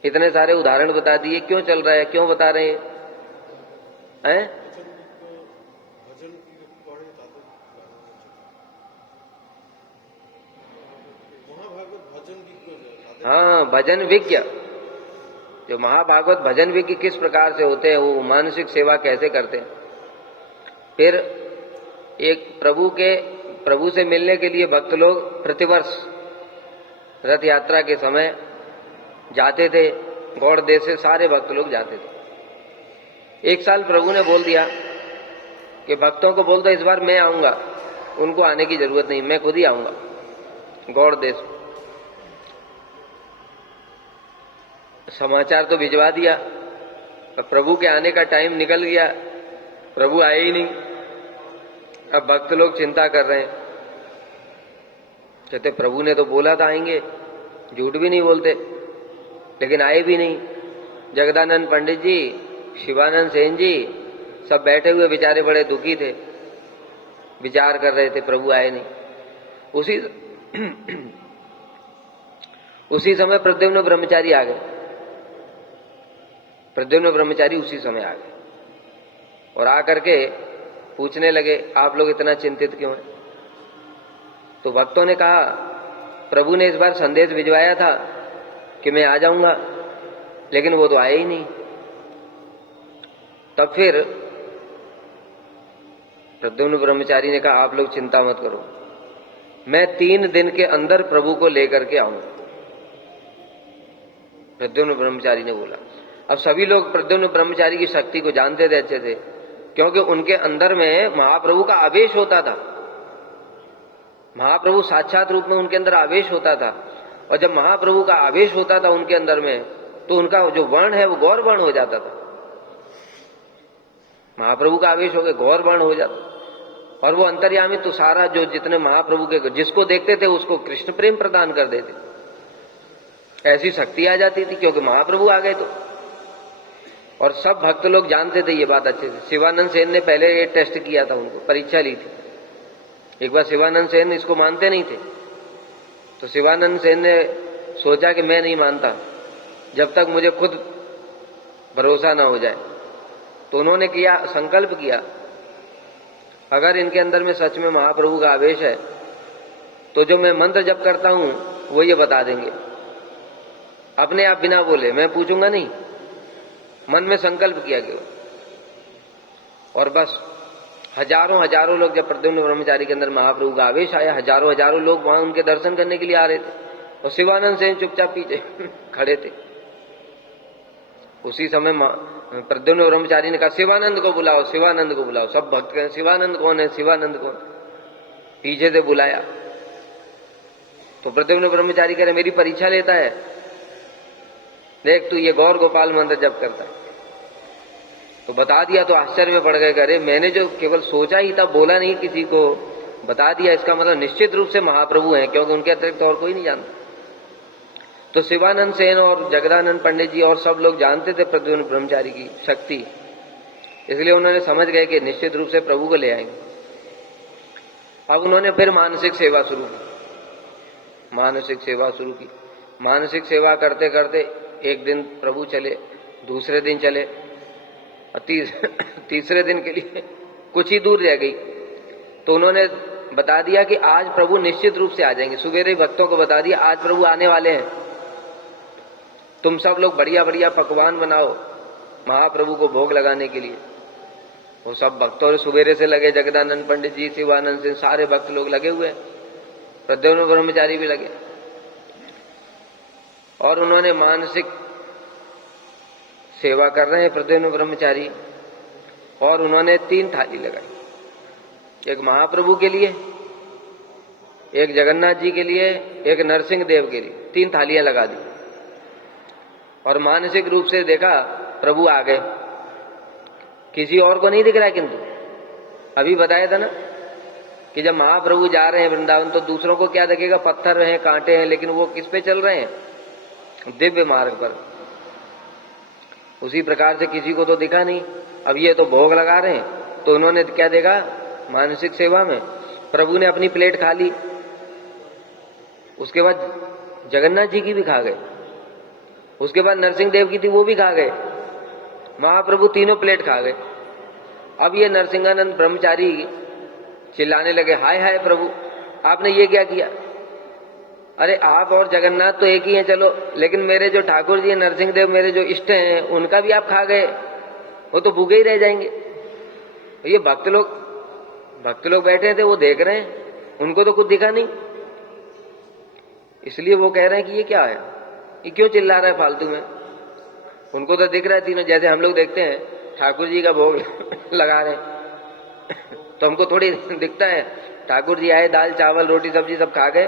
इतने सारे उदाहरण बता दिए, क्यों चल रहा है, क्यों बता रहे हैं? हाँ, भजन विज्ञ, जो महाभागवत भजन विज्ञ किस प्रकार से होते हैं, वो मानसिक सेवा कैसे करते हैं। फिर एक प्रभु से मिलने के लिए भक्त लोग प्रतिवर्ष रथ यात्रा के समय जाते थे। गौड़ देश से सारे भक्त लोग जाते थे। एक साल प्रभु ने बोल दिया कि भक्तों को बोल दो इस बार मैं आऊंगा, उनको आने की जरूरत नहीं, मैं खुद ही आऊंगा गौड़ देश। समाचार तो भिजवा दिया, अब प्रभु के आने का टाइम निकल गया, प्रभु आए ही नहीं। अब भक्त लोग चिंता कर रहे हैं, कहते प्रभु ने तो बोला था आएंगे, झूठ भी नहीं बोलते, लेकिन आए भी नहीं। जगदानंद पंडित जी, शिवानंद सेन जी सब बैठे हुए बेचारे बड़े दुखी थे, विचार कर रहे थे, प्रभु आए नहीं। उसी समय प्रद्युम्न ब्रह्मचारी आ गए। प्रद्युम्न ब्रह्मचारी उसी समय आ गए और आकर के पूछने लगे, आप लोग इतना चिंतित क्यों हैं? तो भक्तों ने कहा, प्रभु ने इस बार संदेश भिजवाया था कि मैं आ जाऊंगा, लेकिन वो तो आए ही नहीं। तब फिर प्रद्युम्न ब्रह्मचारी ने कहा, आप लोग चिंता मत करो, मैं 3 दिन के अंदर प्रभु को लेकर के आऊंगा। प्रद्युम्न ब्रह्मचारी ने बोला। अब सभी लोग प्रद्युम्न ब्रह्मचारी की शक्ति को जानते थे अच्छे से, क्योंकि उनके अंदर में महाप्रभु का आवेश होता था। महाप्रभु साक्षात रूप में उनके अंदर आवेश होता था, और जब महाप्रभु का आवेश होता था उनके अंदर में, तो उनका जो वर्ण है वो गौर वर्ण हो जाता था। महाप्रभु का आवेश हो गया, गौर वर्ण हो जाता, और वो अंतर्यामी तो सारा जो जितने महाप्रभु के जिसको देखते थे उसको कृष्ण प्रेम प्रदान कर देते, ऐसी शक्ति आ जाती थी, क्योंकि महाप्रभु आ गए तो। और सब भक्त लोग जानते थे ये बात अच्छे से। शिवानंद सेन ने पहले ये टेस्ट किया था, उनको परीक्षा ली थी एक बार। शिवानंद सेन इसको मानते नहीं थे, तो शिवानंद सेन ने सोचा कि मैं नहीं मानता जब तक मुझे खुद भरोसा ना हो जाए। तो उन्होंने किया, संकल्प किया, अगर इनके अंदर में सच में महाप्रभु का आवेश है तो जो मैं मंत्र जप करता हूं वो ये बता देंगे, अपने आप बिना बोले, मैं पूछूंगा नहीं। मन में संकल्प किया गया, और बस हजारों लोग, जब प्रद्युम्न ब्रह्मचारी के अंदर महाप्रभु का आवेश आया, हजारों लोग वहां उनके दर्शन करने के लिए आ रहे थे, और शिवानंद सेन चुपचाप पीछे खड़े थे। उसी समय प्रद्युम्न ब्रह्मचारी ने कहा, शिवानंद को बुलाओ, शिवानंद को बुलाओ। सब भक्त कहें, शिवानंद कौन है, शिवानंद कौन? पीछे से बुलाया तो प्रद्युम्न ब्रह्मचारी कह रहे, मेरी परीक्षा लेता है, देख तू ये गौर गोपाल मंत्र जप करता है। तो बता दिया तो आश्चर्य में पड़ गए, अरे मैंने जो केवल सोचा ही था, बोला नहीं, किसी को बता दिया, इसका मतलब निश्चित रूप से महाप्रभु हैं, क्योंकि उनके अतिरिक्त और कोई नहीं जानता। तो शिवानंद सेन और जगदानंद पंडित जी और सब लोग जानते थे प्रद्युम्न ब्रह्मचारी की शक्ति, इसलिए उन्होंने समझ गए कि निश्चित रूप से प्रभु को ले आएंगे। अब उन्होंने फिर मानसिक सेवा शुरू की। मानसिक सेवा करते करते एक दिन प्रभु चले, दूसरे दिन चले, और तीसरे दिन के लिए कुछ ही दूर रह गई, तो उन्होंने बता दिया कि आज प्रभु निश्चित रूप से आ जाएंगे। सवेरे भक्तों को बता दिया, आज प्रभु आने वाले हैं, तुम सब लोग बढ़िया बढ़िया पकवान बनाओ महाप्रभु को भोग लगाने के लिए। वो सब भक्तों सवेरे से लगे, जगदानंद पंडित जी, शिवानंद से सारे भक्त लोग लगे हुए, प्रद्युम्न ब्रह्मचारी भी लगे, और उन्होंने मानसिक सेवा कर रहे हैं प्रद्युम्न ब्रह्मचारी। और उन्होंने 3 थाली लगाई, एक महाप्रभु के लिए, एक जगन्नाथ जी के लिए, एक नरसिंह देव के लिए, 3 थालियां लगा दी। और मानसिक रूप से देखा प्रभु आ गए, किसी और को नहीं दिख रहा है। किंतु अभी बताया था ना कि जब महाप्रभु जा रहे हैं वृंदावन, तो दूसरों को क्या दिखेगा, पत्थर हैं, कांटे हैं, लेकिन वो किस पे चल रहे हैं, दिव्य मार्ग पर। उसी प्रकार से किसी को तो दिखा नहीं। अब ये तो भोग लगा रहे हैं, तो उन्होंने क्या देखा, मानसिक सेवा में प्रभु ने अपनी प्लेट खा ली, उसके बाद जगन्नाथ जी की भी खा गए, उसके बाद नरसिंह देव की थी वो भी खा गए, महाप्रभु तीनों प्लेट खा गए। अब ये नरसिंहानंद ब्रह्मचारी चिल्लाने लगे, हाय हाय प्रभु, आपने ये क्या किया? अरे आप और जगन्नाथ तो एक ही हैं, चलो, लेकिन मेरे जो ठाकुर जी नरसिंह देव, मेरे जो इष्ट हैं, उनका भी आप खा गए, वो तो भूखे ही रह जाएंगे। ये भक्त लोग बैठे थे, वो देख रहे हैं, उनको तो कुछ दिखा नहीं, इसलिए वो कह रहे हैं कि ये क्या है, ये क्यों चिल्ला रहा है फालतू में। उनको तो दिख रहा है तीनों, जैसे हम लोग देखते हैं ठाकुर जी का भोग लगा रहे हैं तो हमको थोड़ी दिखता है ठाकुर जी आए, दाल चावल रोटी सब्जी सब खा गए,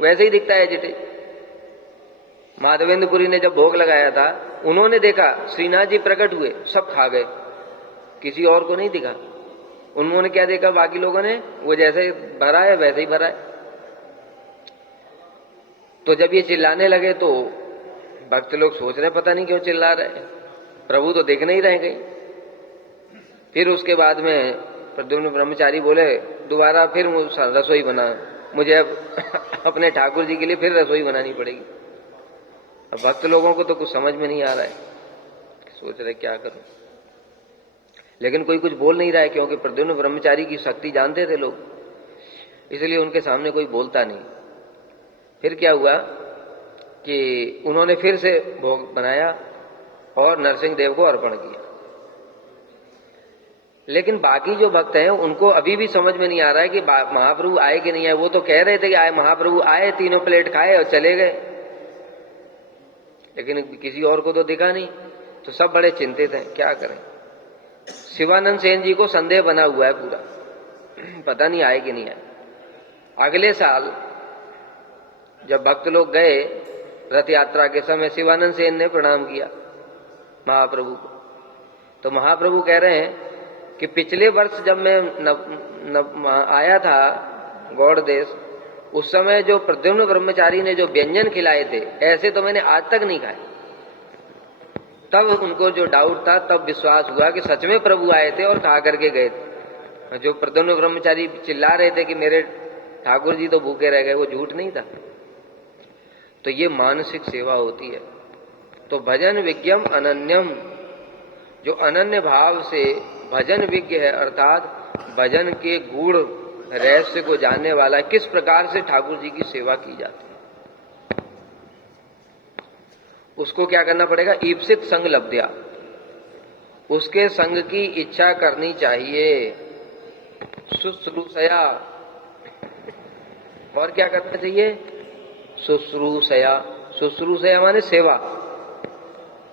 वैसे ही दिखता है जिटे। माधवेंद्रपुरी ने जब भोग लगाया था, उन्होंने देखा श्रीनाथ जी प्रकट हुए, सब खा गए, किसी और को नहीं दिखा। उन्होंने क्या देखा, बाकी लोगों ने वो जैसे भरा है वैसे ही भरा है। तो जब ये चिल्लाने लगे तो भक्त लोग सोच रहे पता नहीं क्यों चिल्ला रहे, प्रभु तो देख नहीं रहे कहीं। फिर उसके बाद में प्रद्युम्न ब्रह्मचारी बोले, दोबारा फिर रसोई बना, मुझे अब अपने ठाकुर जी के लिए फिर रसोई बनानी पड़ेगी। अब भक्त लोगों को तो कुछ समझ में नहीं आ रहा है, सोच रहे क्या करूं, लेकिन कोई कुछ बोल नहीं रहा है, क्योंकि प्रद्युम्न ब्रह्मचारी की शक्ति जानते थे लोग, इसलिए उनके सामने कोई बोलता नहीं। फिर क्या हुआ कि उन्होंने फिर से भोग बनाया और नरसिंह देव को अर्पण किया। लेकिन बाकी जो भक्त हैं उनको अभी भी समझ में नहीं आ रहा है कि महाप्रभु आए कि नहीं आए। वो तो कह रहे थे कि आए, महाप्रभु आए, 3 प्लेट खाए और चले गए, लेकिन किसी और को तो दिखा नहीं। तो सब बड़े चिंतित हैं, क्या करें। शिवानंद सेन जी को संदेह बना हुआ है पूरा, पता नहीं आए कि नहीं आए। अगले साल जब भक्त लोग गए रथ यात्रा के समय, शिवानंद सेन ने प्रणाम किया महाप्रभु को। तो महाप्रभु कह रहे हैं कि पिछले वर्ष जब मैं आया था गौड़ देश, उस समय जो प्रद्युम्न ब्रह्मचारी ने जो व्यंजन खिलाए थे, ऐसे तो मैंने आज तक नहीं खाए। तब उनको जो डाउट था, तब विश्वास हुआ कि सच में प्रभु आए थे और खा करके गए थे। जो प्रद्युम्न ब्रह्मचारी चिल्ला रहे थे कि मेरे ठाकुर जी तो भूखे रह गए, वो झूठ नहीं था। तो ये मानसिक सेवा होती है। तो भजन विज्ञम अनन्यम, जो अनन्य भाव से भजन विज्ञ है, अर्थात भजन के गूढ़ रहस्य को जानने वाला, किस प्रकार से ठाकुर जी की सेवा की जाती है, उसको क्या करना पड़ेगा? ईप्सित संग लब्ध्या, उसके संग की इच्छा करनी चाहिए। शुश्रूषया, और क्या करना चाहिए? शुश्रूषया, शुश्रूषया माने सेवा,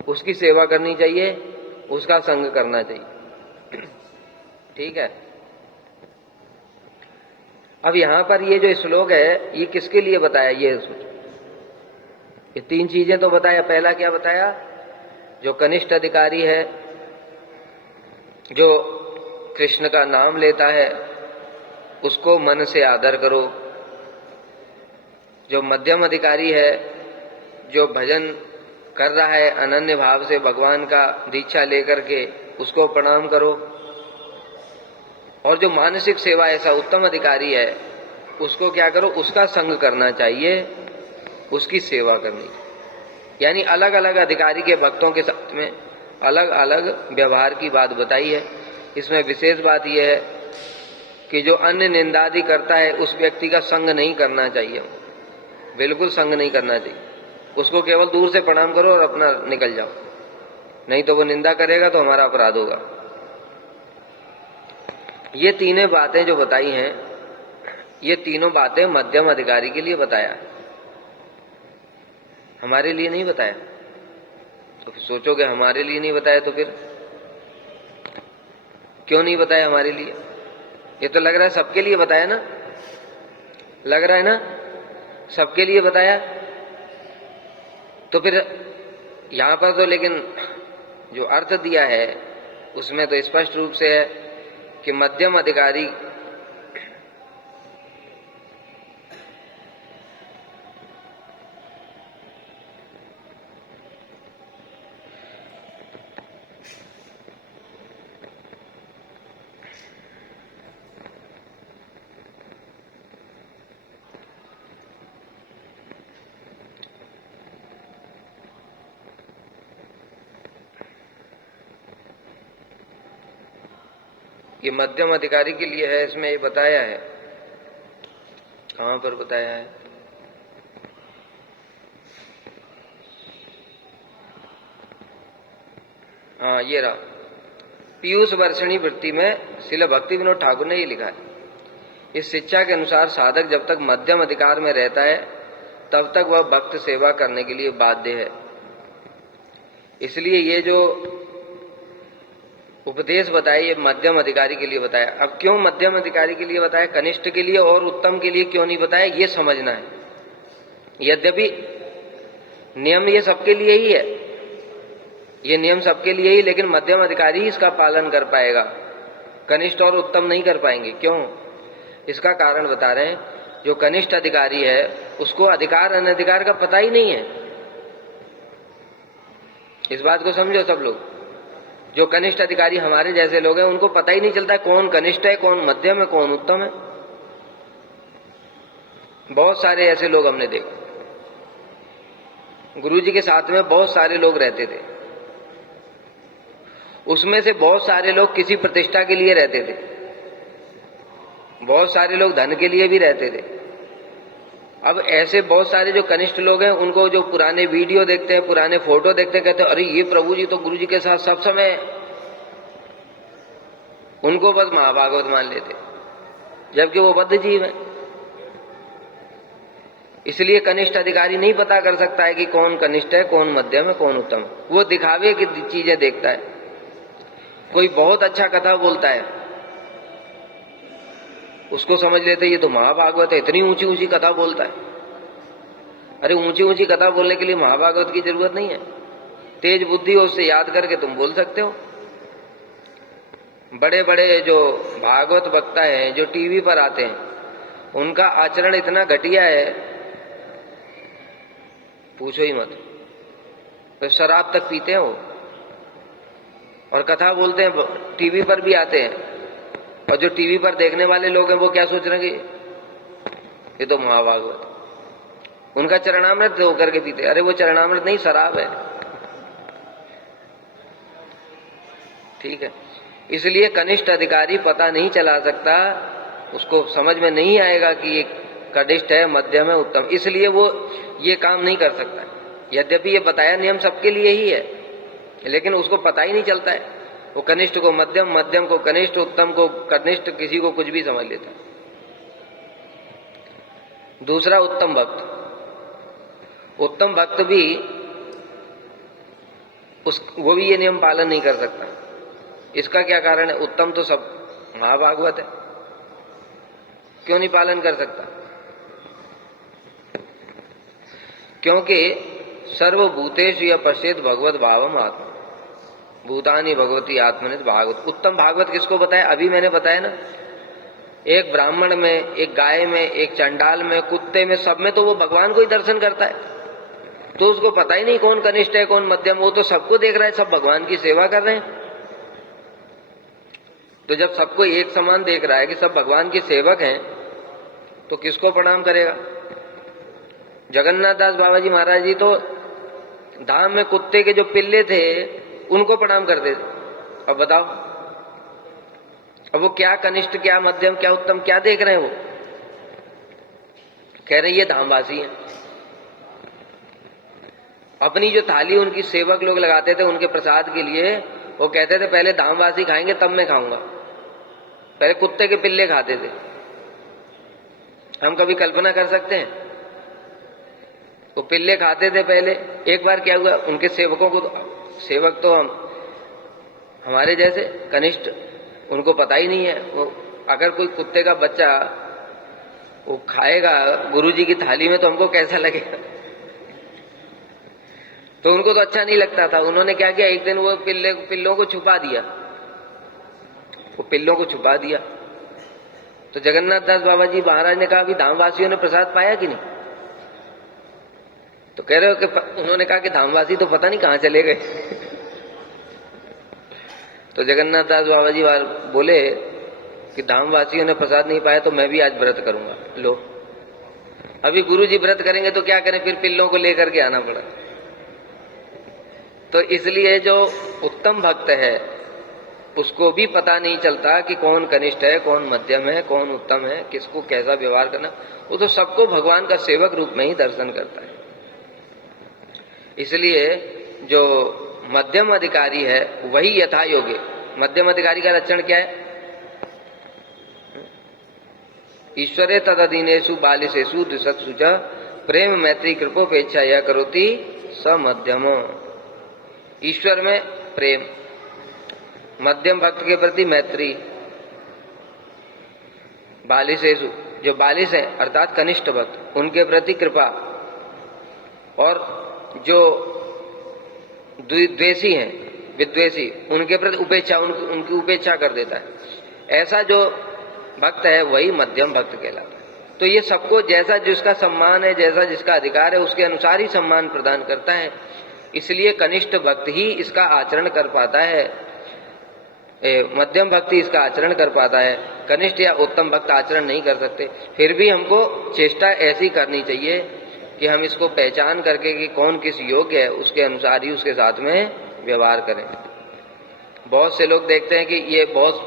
उसकी सेवा करनी चाहिए, उसका संग करना चाहिए। ठीक है। अब यहां पर ये जो श्लोक है, ये किसके लिए बताया? ये सोचो, ये 3 चीजें तो बताया। पहला क्या बताया? जो कनिष्ठ अधिकारी है, जो कृष्ण का नाम लेता है, उसको मन से आदर करो। जो मध्यम अधिकारी है, जो भजन कर रहा है अनन्य भाव से भगवान का दीक्षा लेकर के, उसको प्रणाम करो। और जो मानसिक सेवा ऐसा उत्तम अधिकारी है, उसको क्या करो? उसका संग करना चाहिए, उसकी सेवा करनी। यानी अलग अलग अधिकारी के भक्तों के साथ में अलग अलग व्यवहार की बात बताई है। इसमें विशेष बात यह है कि जो अन्य निंदादि करता है, उस व्यक्ति का संग नहीं करना चाहिए, बिल्कुल संग नहीं करना चाहिए। उसको केवल दूर से प्रणाम करो और अपना निकल जाओ, नहीं तो वो निंदा करेगा तो हमारा अपराध होगा। ये 3 बातें जो बताई हैं, ये तीनों बातें मध्यम अधिकारी के लिए बताया है, हमारे लिए नहीं बताया। तो फिर सोचोगे हमारे लिए नहीं बताया, तो फिर क्यों नहीं बताया हमारे लिए? ये तो लग रहा है सबके लिए बताया ना, लग रहा है ना सबके लिए बताया। तो फिर यहां पर तो लेकिन जो अर्थ दिया है उसमें तो स्पष्ट रूप से है कि मध्यम अधिकारी ये मध्यम अधिकारी के लिए है, इसमें ये बताया है। कहां पर बताया है? हाँ, ये रहा। पीयूष वर्षिणी वृत्ति में श्रील भक्ति विनोद ठाकुर ने ये लिखा है, इस शिक्षा के अनुसार साधक जब तक मध्यम अधिकार में रहता है, तब तक वह भक्त सेवा करने के लिए बाध्य है। इसलिए ये जो उपदेश बताया, ये मध्यम अधिकारी के लिए बताया। अब क्यों मध्यम अधिकारी के लिए बताया, कनिष्ठ के लिए और उत्तम के लिए क्यों नहीं बताया, ये समझना है। यद्यपि नियम ये सबके लिए ही है, ये नियम सबके लिए ही, लेकिन मध्यम अधिकारी ही इसका पालन कर पाएगा, कनिष्ठ और उत्तम नहीं कर पाएंगे। क्यों? इसका कारण बता रहे हैं। जो कनिष्ठ अधिकारी है, उसको अधिकार अनधिकार का पता ही नहीं है। इस बात को समझो सब लोग। जो कनिष्ठ अधिकारी हमारे जैसे लोग हैं, उनको पता ही नहीं चलता है कौन कनिष्ठ है, कौन मध्यम है, कौन उत्तम है। बहुत सारे ऐसे लोग हमने देखे। गुरुजी के साथ में बहुत सारे लोग रहते थे। उसमें से बहुत सारे लोग किसी प्रतिष्ठा के लिए रहते थे, बहुत सारे लोग धन के लिए भी रहते थे। अब ऐसे बहुत सारे जो कनिष्ठ लोग हैं, उनको जो पुराने वीडियो देखते हैं, पुराने फोटो देखते हैं, कहते हैं अरे ये प्रभु जी तो गुरु जी के साथ सब समय, उनको बस महाभागवत मान लेते, जबकि वो बद्ध जीव है। इसलिए कनिष्ठ अधिकारी नहीं पता कर सकता है कि कौन कनिष्ठ है, कौन मध्यम है, कौन उत्तम। वो दिखावे की चीजें देखता है। कोई बहुत अच्छा कथा बोलता है, उसको समझ लेते ये तो महाभागवत है, इतनी ऊंची ऊंची कथा बोलता है। अरे ऊंची ऊंची कथा बोलने के लिए महाभागवत की जरूरत नहीं है, तेज बुद्धि हो उससे याद करके तुम बोल सकते हो। बड़े बड़े जो भागवत वक्ता हैं, जो टीवी पर आते हैं, उनका आचरण इतना घटिया है, पूछो ही मत। तो शराब तक पीते हैं वो, और कथा बोलते हैं, टीवी पर भी आते हैं। और जो टीवी पर देखने वाले लोग हैं वो क्या सोच रहे हैं कि ये तो महाभागवत, उनका चरणामृत होकर के पीते। अरे वो चरणामृत नहीं, शराब है। ठीक है, इसलिए कनिष्ठ अधिकारी पता नहीं चला सकता, उसको समझ में नहीं आएगा कि ये कनिष्ठ है, मध्यम है, उत्तम, इसलिए वो ये काम नहीं कर सकता। यद्यपि ये बताया नियम सबके लिए ही है, लेकिन उसको पता ही नहीं चलता है। वो कनिष्ठ को मध्यम, मध्यम को कनिष्ठ, उत्तम को कनिष्ठ, किसी को कुछ भी समझ लेता है। दूसरा उत्तम भक्त। उत्तम भक्त भी वो भी ये नियम पालन नहीं कर सकता। इसका क्या कारण है? उत्तम तो सब महाभागवत है, क्यों नहीं पालन कर सकता? क्योंकि सर्वभूतेषु या पश्येत भगवत भावम आत्मा, भूतानि भगवती आत्मनित भागवत। उत्तम भागवत किसको बताया? अभी मैंने बताया ना, एक ब्राह्मण में, एक गाय में, एक चंडाल में, कुत्ते में, सब में तो वो भगवान को ही दर्शन करता है। तो उसको पता ही नहीं कौन कनिष्ठ है, कौन मध्यम। वो तो सबको देख रहा है, सब भगवान की सेवा कर रहे हैं। तो जब सबको एक समान देख रहा है कि सब भगवान के सेवक हैं, तो किसको प्रणाम करेगा? जगन्नाथ दास बाबा जी महाराज जी तो धाम में कुत्ते के जो पिल्ले थे उनको प्रणाम करते थे। अब बताओ, अब वो क्या कनिष्ठ, क्या मध्यम, क्या उत्तम, क्या देख रहे हैं? वो कह रहे ये धामवासी हैं। अपनी जो थाली उनकी सेवक लोग लगाते थे उनके प्रसाद के लिए, वो कहते थे पहले धामवासी खाएंगे तब मैं खाऊंगा। पहले कुत्ते के पिल्ले खाते थे। हम कभी कल्पना कर सकते हैं? वो पिल्ले खाते थे पहले। एक बार क्या हुआ, उनके सेवकों को, सेवक तो हमारे जैसे कनिष्ठ, उनको पता ही नहीं है। वो अगर कोई कुत्ते का बच्चा वो खाएगा गुरुजी की थाली में तो हमको कैसा लगेगा? तो उनको तो अच्छा नहीं लगता था। उन्होंने क्या किया, एक दिन वो पिल्लों को छुपा दिया। वो पिल्लों को छुपा दिया तो जगन्नाथ दास बाबा जी महाराज ने कहा अभी धामवासियों ने प्रसाद पाया कि नहीं? तो कह रहे हो कि उन्होंने कहा कि धामवासी तो पता नहीं कहां चले गए। तो जगन्नाथ दास बाबा जी बोले कि धामवासियों ने प्रसाद नहीं पाया तो मैं भी आज व्रत करूंगा। लो, अभी गुरु जी व्रत करेंगे तो क्या करें, फिर पिल्लों को लेकर के आना पड़ा। तो इसलिए जो उत्तम भक्त है उसको भी पता नहीं चलता कि कौन कनिष्ठ है, कौन मध्यम है, कौन उत्तम है, किसको कैसा व्यवहार करना। वो तो सबको भगवान का सेवक रूप में ही दर्शन करता है। इसलिए जो मध्यम अधिकारी है वही यथा योग्य। मध्यम अधिकारी का लक्षण क्या है? ईश्वरे तदधीनेषु बालिशेषु द्विषत्सु च प्रेम मैत्री कृपोपेक्षा यह करोति स मध्यमो। ईश्वर में प्रेम, मध्यम भक्त के प्रति मैत्री, बालिशेषु, जो बालिश है अर्थात कनिष्ठ भक्त, उनके प्रति कृपा, और जो द्वेषी हैं, विद्वेषी, उनके प्रति उपेक्षा, उनकी उपेक्षा कर देता है। ऐसा जो भक्त है वही मध्यम भक्त कहलाता है। तो ये सबको जैसा जिसका सम्मान है, जैसा जिसका अधिकार है, उसके अनुसार ही सम्मान प्रदान करता है। इसलिए कनिष्ठ भक्त ही इसका आचरण कर पाता है, मध्यम भक्त ही इसका आचरण कर पाता है। कनिष्ठ या उत्तम भक्त आचरण नहीं कर सकते। फिर भी हमको चेष्टा ऐसी करनी चाहिए कि हम इसको पहचान करके कि कौन किस योग्य है उसके अनुसार ही उसके साथ में व्यवहार करें। बहुत से लोग देखते हैं कि ये बहुत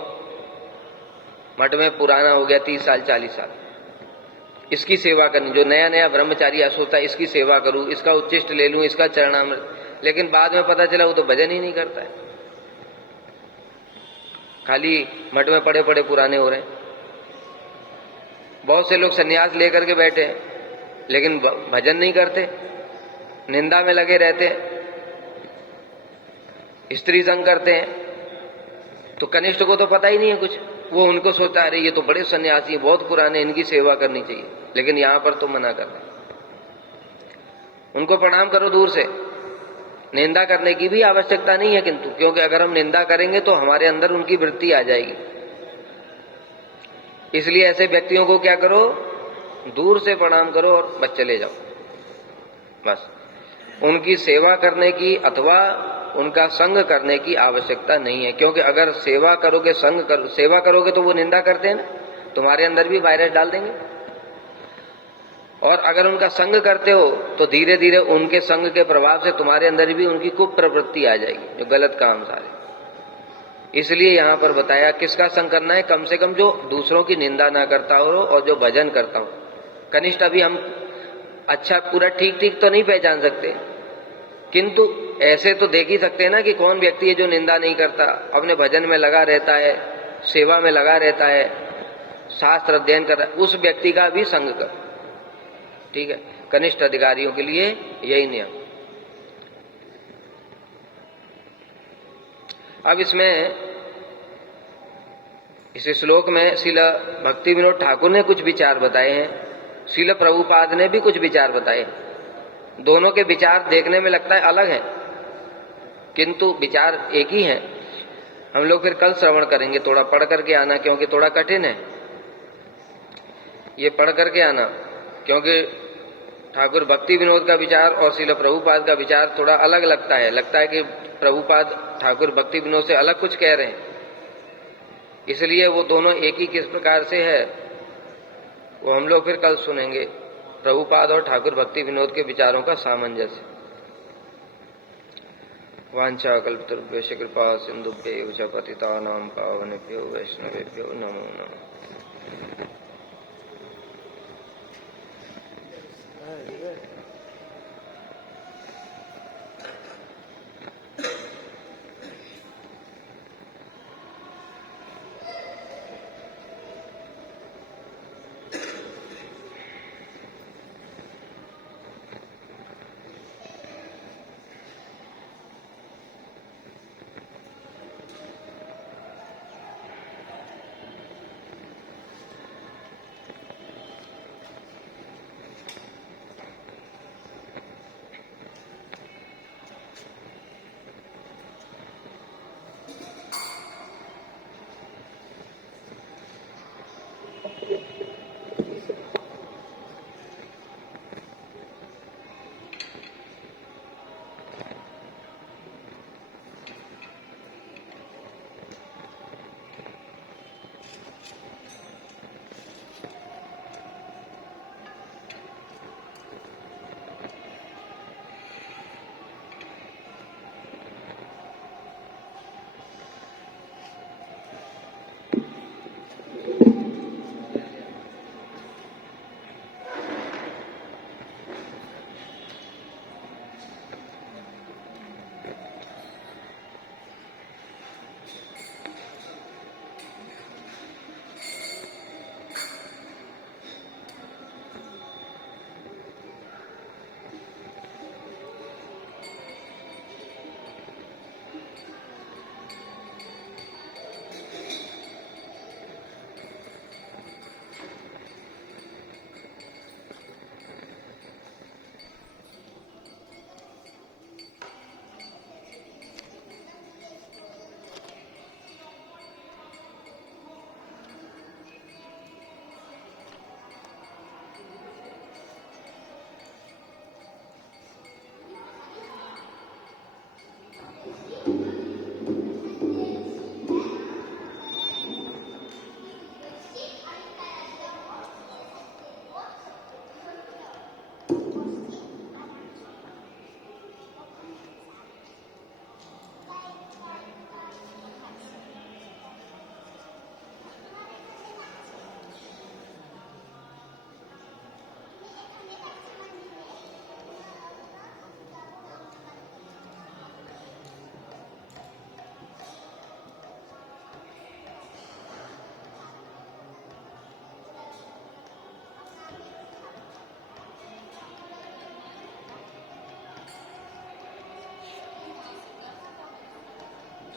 मठ में पुराना हो गया, 30 साल 40 साल, इसकी सेवा करनी, जो नया नया ब्रह्मचारी सोचता है इसकी सेवा करूं, इसका उच्चिष्ट ले लूं, इसका चरणामृत, लेकिन बाद में पता चला वो तो भजन ही नहीं करता है, खाली मठ में पड़े पड़े पुराने हो रहे हैं। बहुत से लोग सन्यास लेकर के बैठे हैं लेकिन भजन नहीं करते, निंदा में लगे रहते हैं, स्त्री संग करते हैं। तो कनिष्ठ को तो पता ही नहीं है कुछ, वो उनको सोचता है अरे ये तो बड़े सन्यासी बहुत पुराने, इनकी सेवा करनी चाहिए, लेकिन यहां पर तो मना कर रहे। उनको प्रणाम करो दूर से, निंदा करने की भी आवश्यकता नहीं है किंतु, क्योंकि अगर हम निंदा करेंगे तो हमारे अंदर उनकी वृत्ति आ जाएगी। इसलिए ऐसे व्यक्तियों को क्या करो, दूर से प्रणाम करो और बस चले जाओ। बस उनकी सेवा करने की अथवा उनका संग करने की आवश्यकता नहीं है, क्योंकि अगर सेवा करोगे सेवा करोगे तो वो निंदा करते हैं ना, तुम्हारे अंदर भी वायरस डाल देंगे। और अगर उनका संग करते हो तो धीरे धीरे उनके संग के प्रभाव से तुम्हारे अंदर भी उनकी कुप्रवृत्ति आ जाएगी, जो गलत काम सारे। इसलिए यहां पर बताया किसका संग करना है, कम से कम जो दूसरों की निंदा ना करता हो और जो भजन करता हो। कनिष्ठ अभी हम अच्छा पूरा ठीक ठीक तो नहीं पहचान सकते, किंतु ऐसे तो देख ही सकते हैं ना कि कौन व्यक्ति है जो निंदा नहीं करता, अपने भजन में लगा रहता है, सेवा में लगा रहता है, शास्त्र अध्ययन कर रहा है, उस व्यक्ति का भी संग कर। ठीक है, कनिष्ठ अधिकारियों के लिए यही नियम। अब इसमें इस श्लोक में श्रील भक्ति विनोद ठाकुर ने कुछ विचार बताए हैं, श्रील प्रभुपाद ने भी कुछ विचार बताए। दोनों के विचार देखने में लगता है अलग हैं, किंतु विचार एक ही हैं। हम लोग फिर कल श्रवण करेंगे, थोड़ा पढ़ करके आना, क्योंकि थोड़ा कठिन है ये पढ़ करके आना, क्योंकि ठाकुर भक्ति विनोद का विचार और श्रील प्रभुपाद का विचार थोड़ा अलग लगता है कि प्रभुपाद ठाकुर भक्ति विनोद से अलग कुछ कह रहे हैं, इसलिए वो दोनों एक ही किस प्रकार से है वो हम लोग फिर कल सुनेंगे। प्रभुपाद और ठाकुर भक्ति विनोद के विचारों का सामंजस्य। वांछा कल्पतरुभ्यश्च कृपा सिंधुभ्यैव च पतितानां पावनेभ्यो वैष्णवेभ्यो नमो नमः।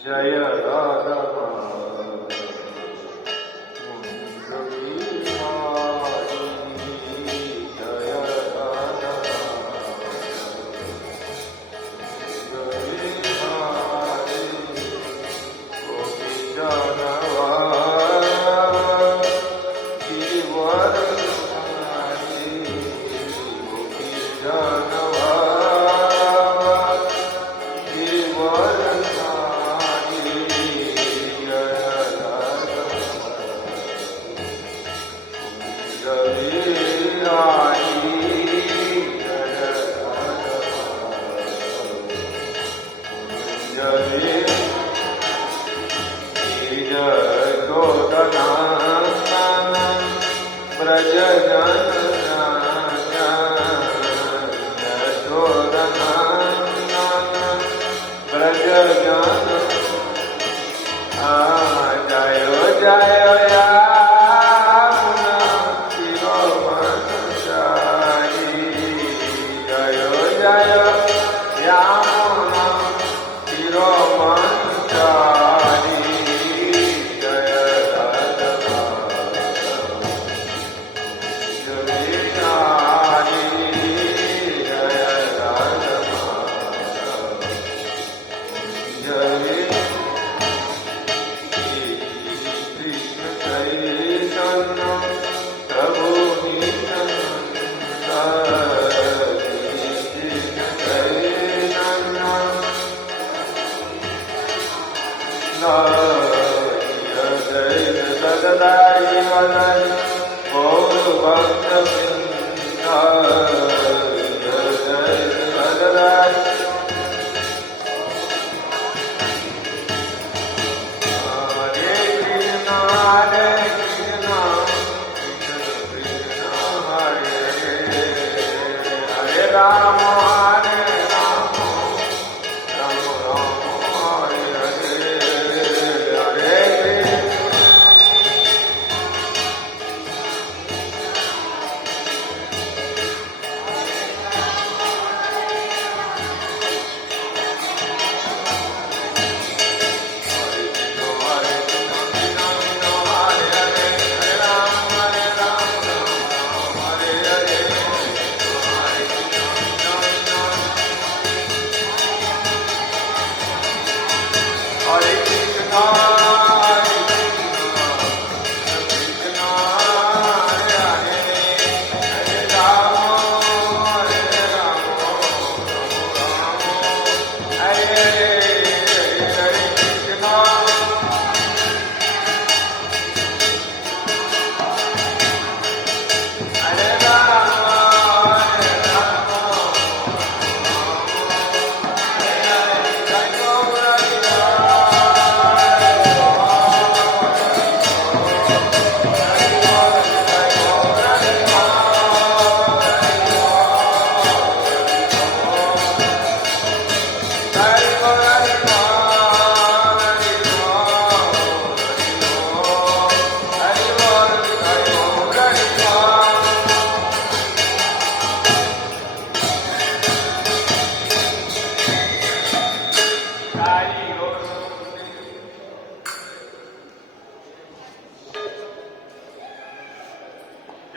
जय राधा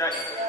Judge.